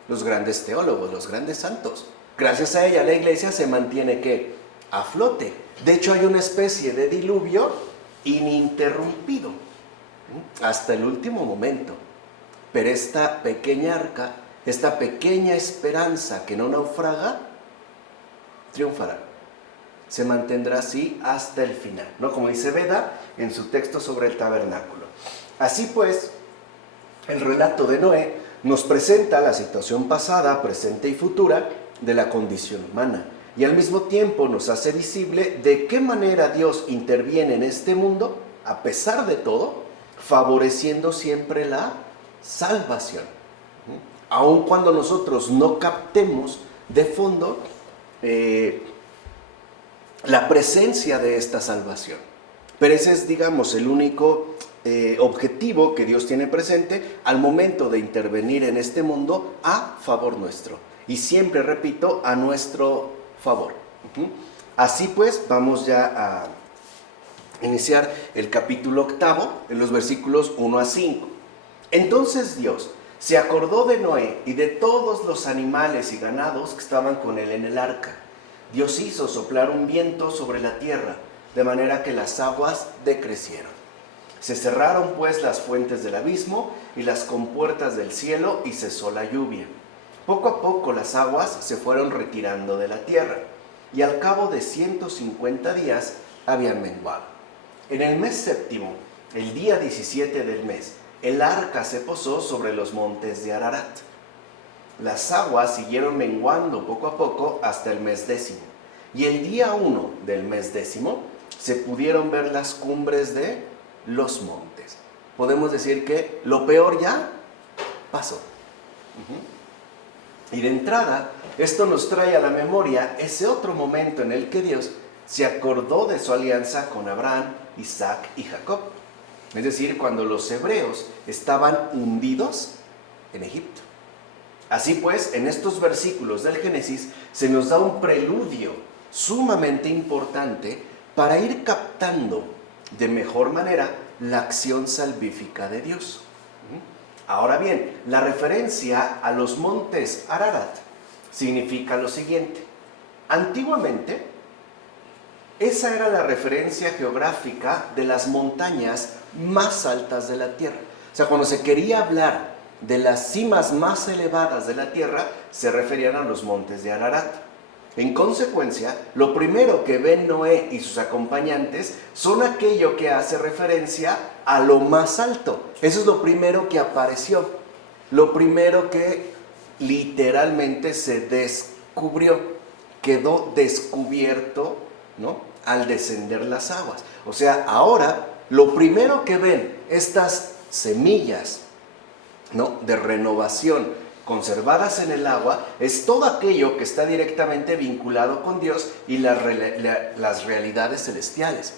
los grandes teólogos, los grandes santos. Gracias a ella la iglesia se mantiene ¿qué? A flote. De hecho, hay una especie de diluvio ininterrumpido hasta el último momento. Pero esta pequeña arca, esta pequeña esperanza que no naufraga, triunfará. Se mantendrá así hasta el final, ¿no? Como dice Beda en su texto sobre el tabernáculo. Así pues, el relato de Noé nos presenta la situación pasada, presente y futura de la condición humana. Y al mismo tiempo nos hace visible de qué manera Dios interviene en este mundo, a pesar de todo, favoreciendo siempre la salvación. Aun cuando nosotros no captemos de fondo la presencia de esta salvación. Pero ese es, digamos, el único objetivo que Dios tiene presente al momento de intervenir en este mundo a favor nuestro. Y siempre, repito, a nuestro favor. Así pues, vamos ya a iniciar el capítulo 8, en los versículos 1 a 5. Entonces Dios se acordó de Noé y de todos los animales y ganados que estaban con él en el arca. Dios hizo soplar un viento sobre la tierra, de manera que las aguas decrecieron. Se cerraron pues las fuentes del abismo y las compuertas del cielo, y cesó la lluvia. Poco a poco las aguas se fueron retirando de la tierra, y al cabo de 150 días habían menguado. En el mes séptimo, el día 17 del mes, el arca se posó sobre los montes de Ararat. Las aguas siguieron menguando poco a poco hasta el mes 10, y el día 1 del mes 10 se pudieron ver las cumbres de los montes. Podemos decir que lo peor ya pasó. Y de entrada, esto nos trae a la memoria ese otro momento en el que Dios se acordó de su alianza con Abraham, Isaac y Jacob. Es decir, cuando los hebreos estaban hundidos en Egipto. Así pues, en estos versículos del Génesis se nos da un preludio sumamente importante para ir captando de mejor manera la acción salvífica de Dios. Ahora bien, la referencia a los montes Ararat significa lo siguiente. Antiguamente, esa era la referencia geográfica de las montañas más altas de la tierra. O sea, cuando se quería hablar de las cimas más elevadas de la tierra, se referían a los montes de Ararat. En consecuencia, lo primero que ven Noé y sus acompañantes son aquello que hace referencia a lo más alto. Eso es lo primero que apareció, lo primero que literalmente se descubrió, quedó descubierto, ¿no?, al descender las aguas. O sea, ahora lo primero que ven estas semillas, ¿no?, de renovación conservadas en el agua, es todo aquello que está directamente vinculado con Dios y las realidades celestiales.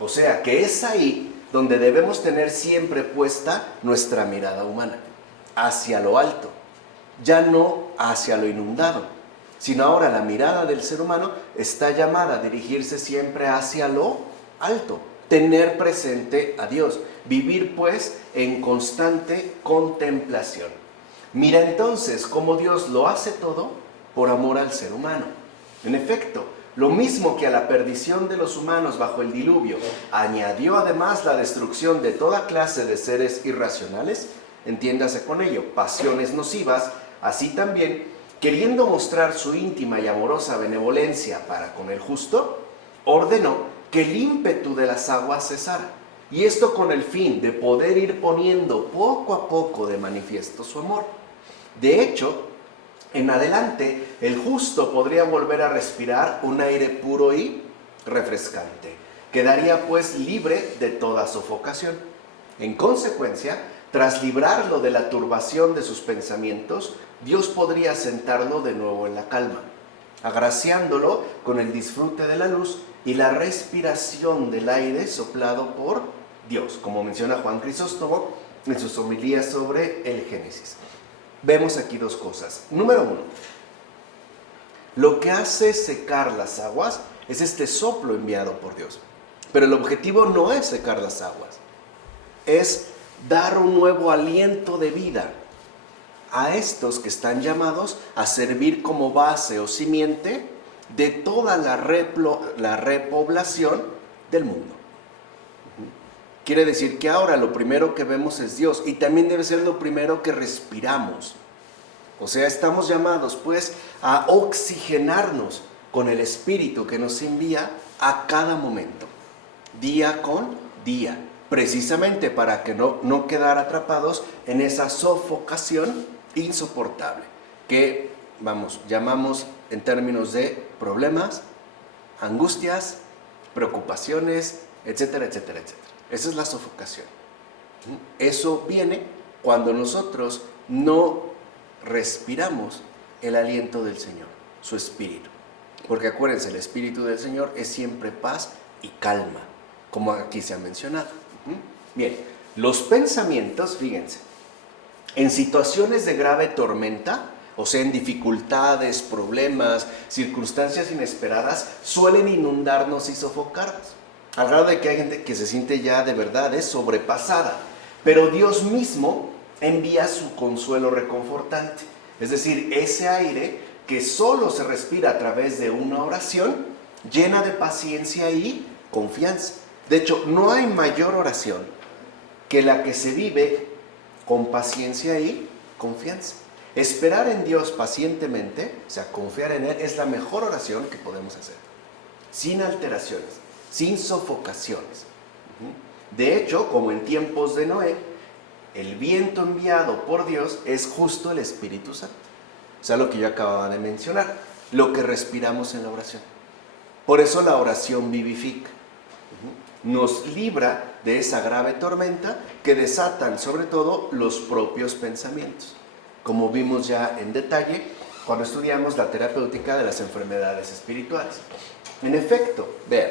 O sea, que es ahí donde debemos tener siempre puesta nuestra mirada humana, hacia lo alto, ya no hacia lo inundado, sino ahora la mirada del ser humano está llamada a dirigirse siempre hacia lo alto, tener presente a Dios, vivir pues en constante contemplación. Mira entonces cómo Dios lo hace todo por amor al ser humano. En efecto, lo mismo que a la perdición de los humanos bajo el diluvio añadió además la destrucción de toda clase de seres irracionales, entiéndase con ello, pasiones nocivas, así también, queriendo mostrar su íntima y amorosa benevolencia para con el justo, ordenó que el ímpetu de las aguas cesara, y esto con el fin de poder ir poniendo poco a poco de manifiesto su amor. De hecho, en adelante, el justo podría volver a respirar un aire puro y refrescante. Quedaría pues libre de toda sofocación. En consecuencia, tras librarlo de la turbación de sus pensamientos, Dios podría sentarlo de nuevo en la calma, agraciándolo con el disfrute de la luz y la respiración del aire soplado por Dios, como menciona Juan Crisóstomo en sus homilías sobre el Génesis. Vemos aquí dos cosas. Número uno, lo que hace secar las aguas es este soplo enviado por Dios. Pero el objetivo no es secar las aguas, es dar un nuevo aliento de vida a estos que están llamados a servir como base o simiente de toda la repoblación del mundo. Quiere decir que ahora lo primero que vemos es Dios y también debe ser lo primero que respiramos. O sea, estamos llamados pues a oxigenarnos con el Espíritu que nos envía a cada momento, día con día, precisamente para que no quedar atrapados en esa sofocación insoportable que, llamamos en términos de problemas, angustias, preocupaciones, etcétera, etcétera, etcétera. Esa es la sofocación. Eso viene cuando nosotros no respiramos el aliento del Señor, su Espíritu. Porque acuérdense, el Espíritu del Señor es siempre paz y calma, como aquí se ha mencionado. Bien, los pensamientos, fíjense, en situaciones de grave tormenta, o sea, en dificultades, problemas, circunstancias inesperadas, suelen inundarnos y sofocarnos. Al grado de que hay gente que se siente ya de verdad sobrepasada. Pero Dios mismo envía su consuelo reconfortante. Es decir, ese aire que solo se respira a través de una oración llena de paciencia y confianza. De hecho, no hay mayor oración que la que se vive con paciencia y confianza. Esperar en Dios pacientemente, o sea, confiar en Él, es la mejor oración que podemos hacer. Sin alteraciones, sin sofocaciones. De hecho, como en tiempos de Noé, el viento enviado por Dios es justo el Espíritu Santo. O sea, lo que yo acababa de mencionar, lo que respiramos en la oración. Por eso la oración vivifica. Nos libra de esa grave tormenta que desatan sobre todo los propios pensamientos, como vimos ya en detalle cuando estudiamos la terapéutica de las enfermedades espirituales. En efecto, vean,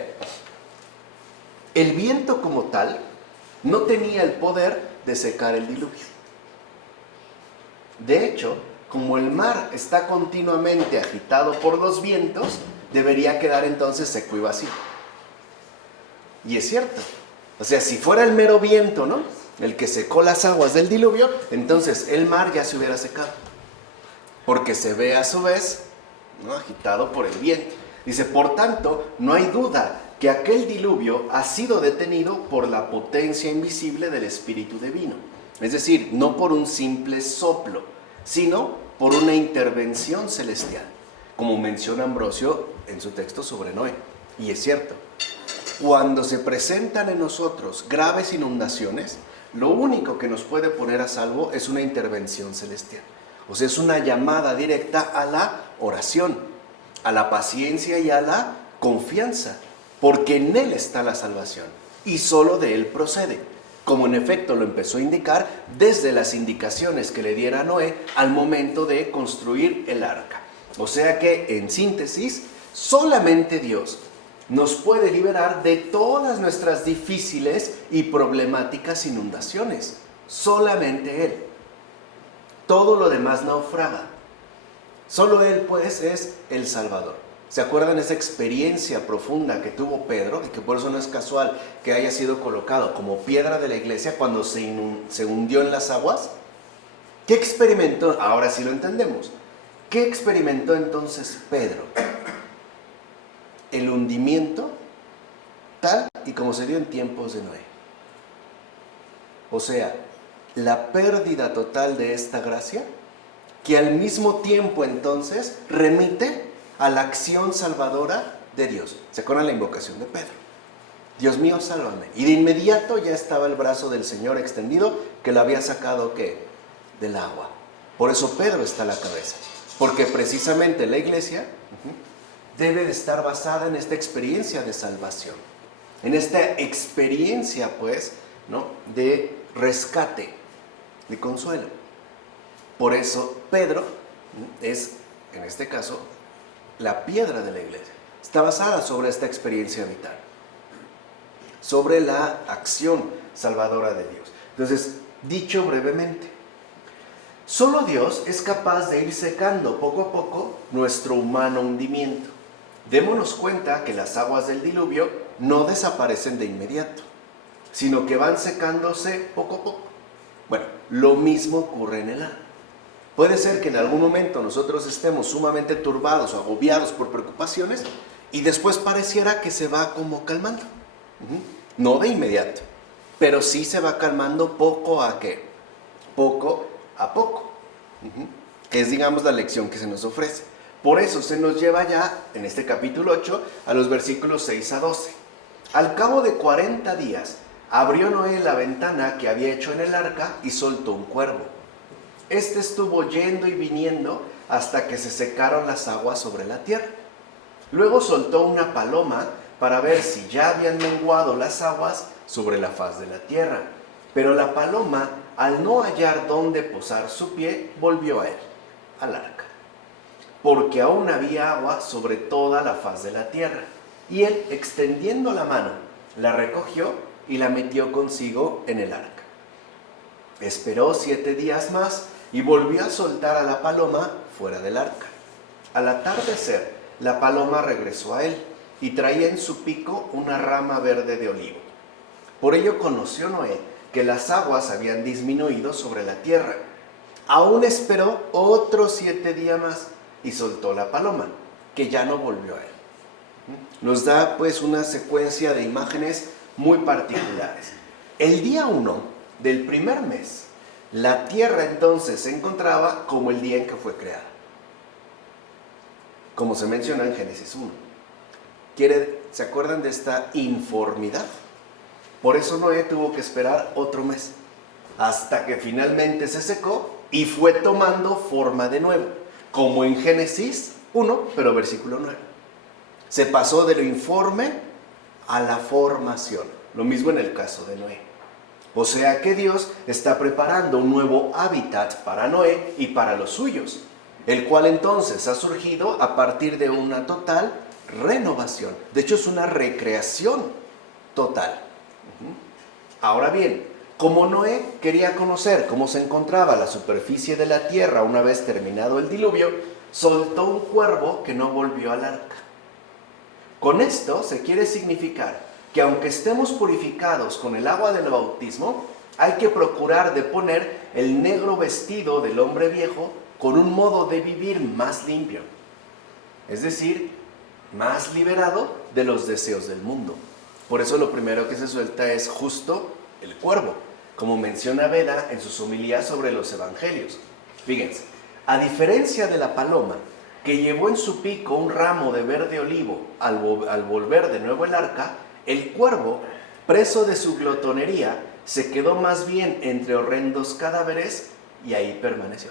el viento como tal no tenía el poder de secar el diluvio. De hecho, como el mar está continuamente agitado por los vientos, debería quedar entonces seco y vacío. Y es cierto. O sea, si fuera el mero viento, ¿no?, el que secó las aguas del diluvio, entonces el mar ya se hubiera secado. Porque se ve a su vez, ¿no?, agitado por el viento. Dice, por tanto, no hay duda que aquel diluvio ha sido detenido por la potencia invisible del Espíritu Divino. Es decir, no por un simple soplo, sino por una intervención celestial, como menciona Ambrosio en su texto sobre Noé. Y es cierto, cuando se presentan en nosotros graves inundaciones, lo único que nos puede poner a salvo es una intervención celestial. O sea, es una llamada directa a la oración, a la paciencia y a la confianza, porque en Él está la salvación y solo de Él procede. como en efecto lo empezó a indicar desde las indicaciones que le diera Noé al momento de construir el arca. O sea que, en síntesis, solamente Dios nos puede liberar de todas nuestras difíciles y problemáticas inundaciones. Solamente Él. Todo lo demás naufraga. Solo Él, pues, es el Salvador. ¿Se acuerdan esa experiencia profunda que tuvo Pedro? Y que por eso no es casual que haya sido colocado como piedra de la iglesia cuando se hundió en las aguas. ¿Qué experimentó? Ahora sí lo entendemos. ¿Qué experimentó entonces Pedro? El hundimiento tal y como se dio en tiempos de Noé. O sea, la pérdida total de esta gracia, que al mismo tiempo entonces remite a la acción salvadora de Dios. ¿Se acuerdan la invocación de Pedro? Dios mío, sálvame. Y de inmediato ya estaba el brazo del Señor extendido que lo había sacado, ¿qué? Del agua. Por eso Pedro está a la cabeza. Porque precisamente la iglesia debe de estar basada en esta experiencia de salvación. En esta experiencia, pues, ¿no?, de rescate, de consuelo. Por eso Pedro es, en este caso, la piedra de la iglesia. Está basada sobre esta experiencia vital, sobre la acción salvadora de Dios. Entonces, dicho brevemente, solo Dios es capaz de ir secando poco a poco nuestro humano hundimiento. Démonos cuenta que las aguas del diluvio no desaparecen de inmediato, sino que van secándose poco a poco. Bueno, lo mismo ocurre en el alma. Puede ser que en algún momento nosotros estemos sumamente turbados o agobiados por preocupaciones y después pareciera que se va como calmando. No de inmediato, pero sí se va calmando poco a poco. Que es, digamos, la lección que se nos ofrece. Por eso se nos lleva ya, en este capítulo 8, a los versículos 6 a 12. Al cabo de 40 días, abrió Noé la ventana que había hecho en el arca y soltó un cuervo. Este estuvo yendo y viniendo hasta que se secaron las aguas sobre la tierra. Luego soltó una paloma para ver si ya habían menguado las aguas sobre la faz de la tierra. Pero la paloma, al no hallar dónde posar su pie, volvió a él, al arca, porque aún había agua sobre toda la faz de la tierra. Y él, extendiendo la mano, la recogió y la metió consigo en el arca. Esperó 7 días más y volvió a soltar a la paloma fuera del arca. Al atardecer, la paloma regresó a él y traía en su pico una rama verde de olivo. Por ello conoció Noé que las aguas habían disminuido sobre la tierra. Aún esperó otros 7 días más y soltó la paloma, que ya no volvió a él. Nos da pues una secuencia de imágenes muy particulares. El día 1 del primer mes, la tierra entonces se encontraba como el día en que fue creada, como se menciona en Génesis 1. ¿Se acuerdan de esta informidad? Por eso Noé tuvo que esperar otro mes, hasta que finalmente se secó y fue tomando forma de nuevo, como en Génesis 1, pero versículo 9. Se pasó de lo informe a la formación. Lo mismo en el caso de Noé. O sea que Dios está preparando un nuevo hábitat para Noé y para los suyos, el cual entonces ha surgido a partir de una total renovación. De hecho, es una recreación total. Ahora bien, como Noé quería conocer cómo se encontraba la superficie de la tierra una vez terminado el diluvio, soltó un cuervo que no volvió al arca. Con esto se quiere significar que aunque estemos purificados con el agua del bautismo, hay que procurar de poner el negro vestido del hombre viejo con un modo de vivir más limpio, es decir, más liberado de los deseos del mundo. Por eso lo primero que se suelta es justo el cuervo, como menciona Beda en sus homilías sobre los evangelios. Fíjense, a diferencia de la paloma, que llevó en su pico un ramo de verde olivo al volver de nuevo el arca, el cuervo, preso de su glotonería, se quedó más bien entre horrendos cadáveres y ahí permaneció.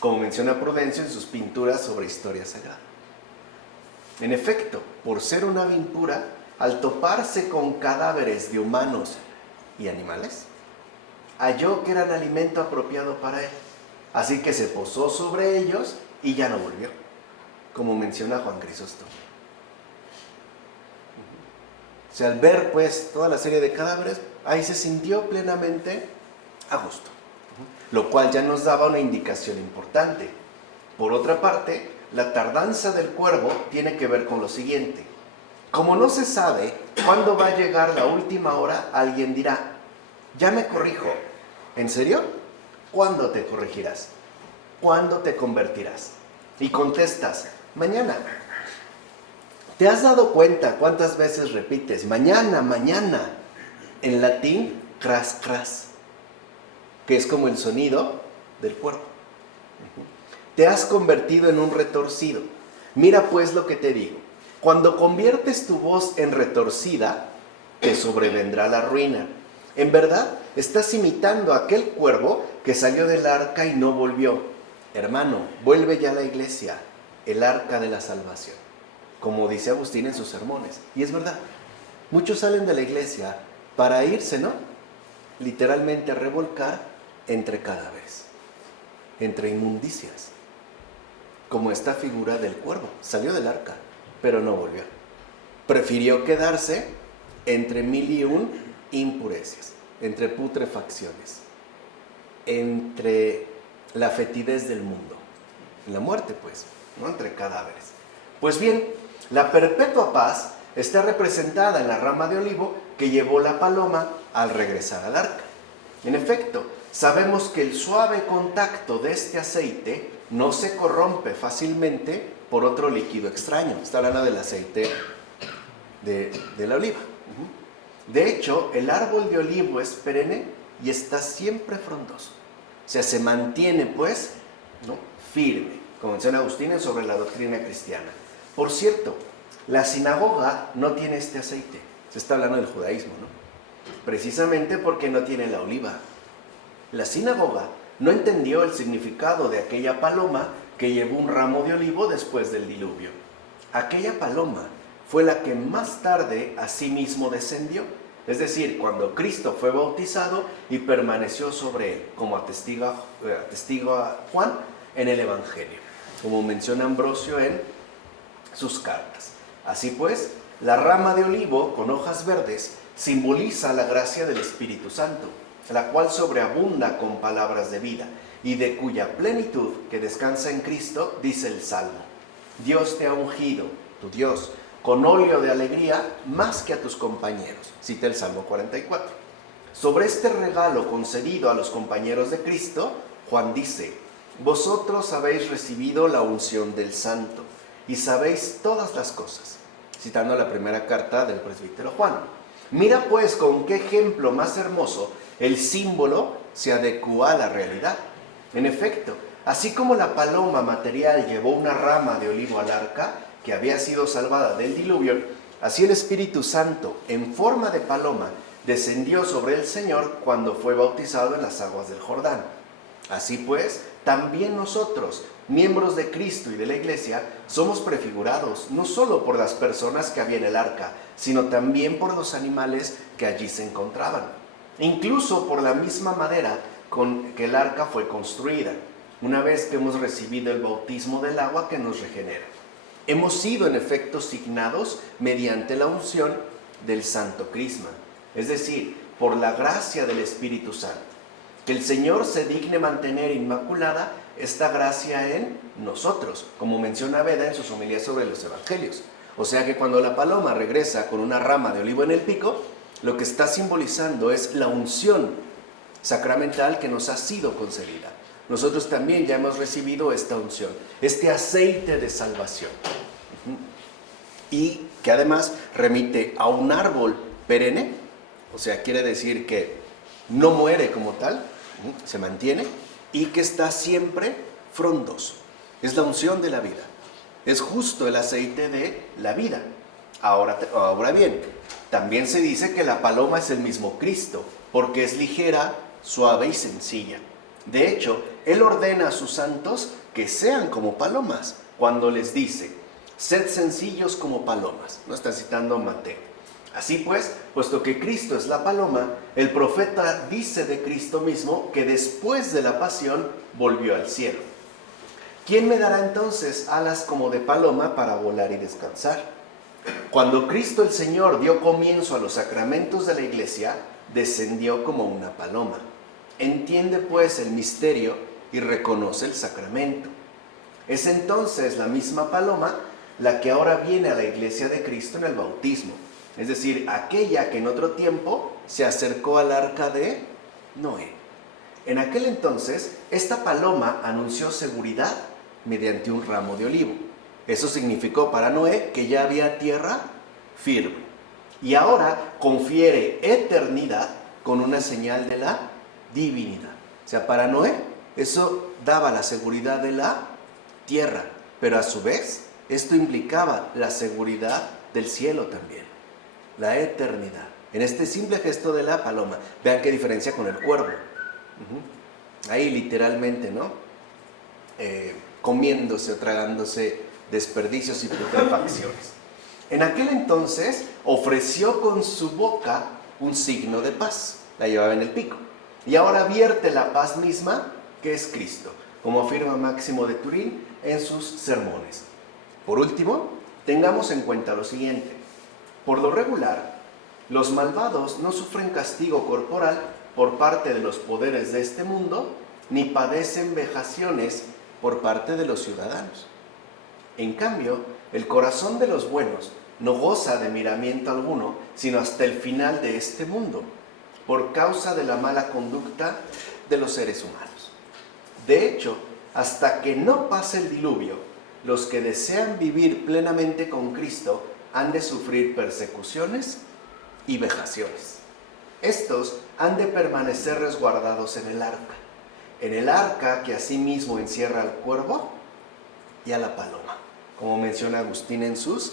Como menciona Prudencio en sus pinturas sobre historia sagrada. En efecto, por ser una ave impura, al toparse con cadáveres de humanos y animales, halló que eran alimento apropiado para él. Así que se posó sobre ellos y ya no volvió, como menciona Juan Crisóstomo. O sea, al ver pues toda la serie de cadáveres, ahí se sintió plenamente a gusto, lo cual ya nos daba una indicación importante. Por otra parte, la tardanza del cuervo tiene que ver con lo siguiente. Como no se sabe cuándo va a llegar la última hora, alguien dirá, ya me corrijo. ¿En serio? ¿Cuándo te corregirás? ¿Cuándo te convertirás? Y contestas, mañana. ¿Te has dado cuenta cuántas veces repites mañana, mañana? En latín, cras, cras, que es como el sonido del cuervo. Te has convertido en un retorcido. Mira pues lo que te digo. Cuando conviertes tu voz en retorcida, te sobrevendrá la ruina. En verdad, estás imitando a aquel cuervo que salió del arca y no volvió. Hermano, vuelve ya a la iglesia, el arca de la salvación, como dice Agustín en sus sermones. Y es verdad, muchos salen de la iglesia para irse, ¿no? Literalmente a revolcar entre cadáveres, entre inmundicias, como esta figura del cuervo. Salió del arca, pero no volvió. Prefirió quedarse entre 1001 impurezas, entre putrefacciones, entre la fetidez del mundo, en la muerte pues, no entre cadáveres. Pues bien, la perpetua paz está representada en la rama de olivo que llevó la paloma al regresar al arca. En efecto, sabemos que el suave contacto de este aceite no se corrompe fácilmente por otro líquido extraño. Está hablando del aceite de la oliva. De hecho, el árbol de olivo es perenne y está siempre frondoso. O sea, se mantiene pues, ¿no?, firme, como menciona Agustín sobre la doctrina cristiana. Por cierto, la sinagoga no tiene este aceite. Se está hablando del judaísmo, ¿no? Precisamente porque no tiene la oliva. La sinagoga no entendió el significado de aquella paloma que llevó un ramo de olivo después del diluvio. Aquella paloma fue la que más tarde a sí mismo descendió, es decir, cuando Cristo fue bautizado y permaneció sobre él, como atestiga Juan en el Evangelio, como menciona Ambrosio en sus cartas. Así pues, la rama de olivo con hojas verdes simboliza la gracia del Espíritu Santo, la cual sobreabunda con palabras de vida y de cuya plenitud que descansa en Cristo, dice el Salmo: Dios te ha ungido, tu Dios, con óleo de alegría más que a tus compañeros. Cita el Salmo 44. Sobre este regalo concedido a los compañeros de Cristo, Juan dice: vosotros habéis recibido la unción del Santo y sabéis todas las cosas. Citando la primera carta del presbítero Juan. Mira pues con qué ejemplo más hermoso el símbolo se adecua a la realidad. En efecto, así como la paloma material llevó una rama de olivo al arca, que había sido salvada del diluvio, así el Espíritu Santo, en forma de paloma, descendió sobre el Señor cuando fue bautizado en las aguas del Jordán. Así pues, también nosotros, miembros de Cristo y de la Iglesia, somos prefigurados no solo por las personas que había en el arca, sino también por los animales que allí se encontraban, incluso por la misma manera con que el arca fue construida, una vez que hemos recibido el bautismo del agua que nos regenera. Hemos sido en efecto signados mediante la unción del Santo Crisma, es decir, por la gracia del Espíritu Santo. Que el Señor se digne mantener inmaculada esta gracia en nosotros, como menciona Beda en sus homilías sobre los evangelios. O sea que cuando la paloma regresa con una rama de olivo en el pico, lo que está simbolizando es la unción sacramental que nos ha sido concedida. Nosotros también ya hemos recibido esta unción, este aceite de salvación. Y que además remite a un árbol perenne, o sea, quiere decir que no muere como tal, se mantiene, y que está siempre frondoso. Es la unción de la vida. Es justo el aceite de la vida. Ahora bien, también se dice que la paloma es el mismo Cristo, porque es ligera, suave y sencilla. De hecho, Él ordena a sus santos que sean como palomas, cuando les dice: sed sencillos como palomas. No está citando Mateo. Así pues, puesto que Cristo es la paloma, el profeta dice de Cristo mismo que después de la pasión volvió al cielo. ¿Quién me dará entonces alas como de paloma para volar y descansar? Cuando Cristo el Señor dio comienzo a los sacramentos de la Iglesia, descendió como una paloma. Entiende pues el misterio y reconoce el sacramento. Es entonces la misma paloma la que ahora viene a la Iglesia de Cristo en el bautismo, es decir, aquella que en otro tiempo se acercó al arca de Noé. En aquel entonces, esta paloma anunció seguridad mediante un ramo de olivo. Eso significó para Noé que ya había tierra firme. Y ahora confiere eternidad con una señal de la divinidad. O sea, para Noé eso daba la seguridad de la tierra, pero a su vez esto implicaba la seguridad del cielo también, la eternidad. En este simple gesto de la paloma, vean qué diferencia con el cuervo. Ahí literalmente, ¿no? Comiéndose o tragándose desperdicios y putrefacciones. En aquel entonces ofreció con su boca un signo de paz, la llevaba en el pico, y ahora vierte la paz misma que es Cristo, como afirma Máximo de Turín en sus sermones. Por último, tengamos en cuenta lo siguiente: por lo regular, los malvados no sufren castigo corporal por parte de los poderes de este mundo, ni padecen vejaciones por parte de los ciudadanos. En cambio, el corazón de los buenos no goza de miramiento alguno, sino hasta el final de este mundo, por causa de la mala conducta de los seres humanos. De hecho, hasta que no pase el diluvio, los que desean vivir plenamente con Cristo han de sufrir persecuciones y vejaciones. Estos han de permanecer resguardados en el arca que asimismo encierra al cuervo y a la paloma, como menciona Agustín en sus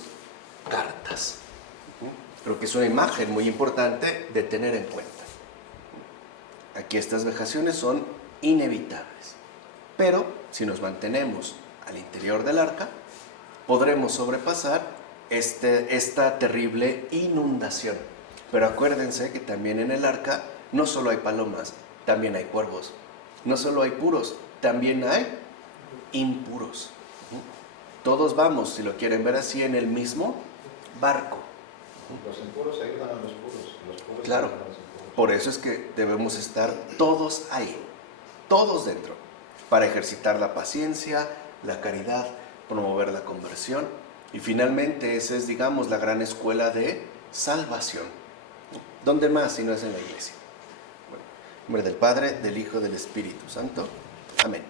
cartas. Creo que es una imagen muy importante de tener en cuenta. Aquí estas vejaciones son inevitables, pero si nos mantenemos al interior del arca, podremos sobrepasar esta terrible inundación. Pero acuérdense que también en el arca no solo hay palomas, también hay cuervos. No solo hay puros, también hay impuros. Todos vamos, si lo quieren ver así, en el mismo barco. Los impuros ayudan a los puros. Claro, por eso es que debemos estar todos ahí, todos dentro, para ejercitar la paciencia, la caridad, promover la conversión. Y finalmente esa es, digamos, la gran escuela de salvación. ¿Dónde más si no es en la iglesia? Bueno, en nombre del Padre, del Hijo y del Espíritu Santo. Amén.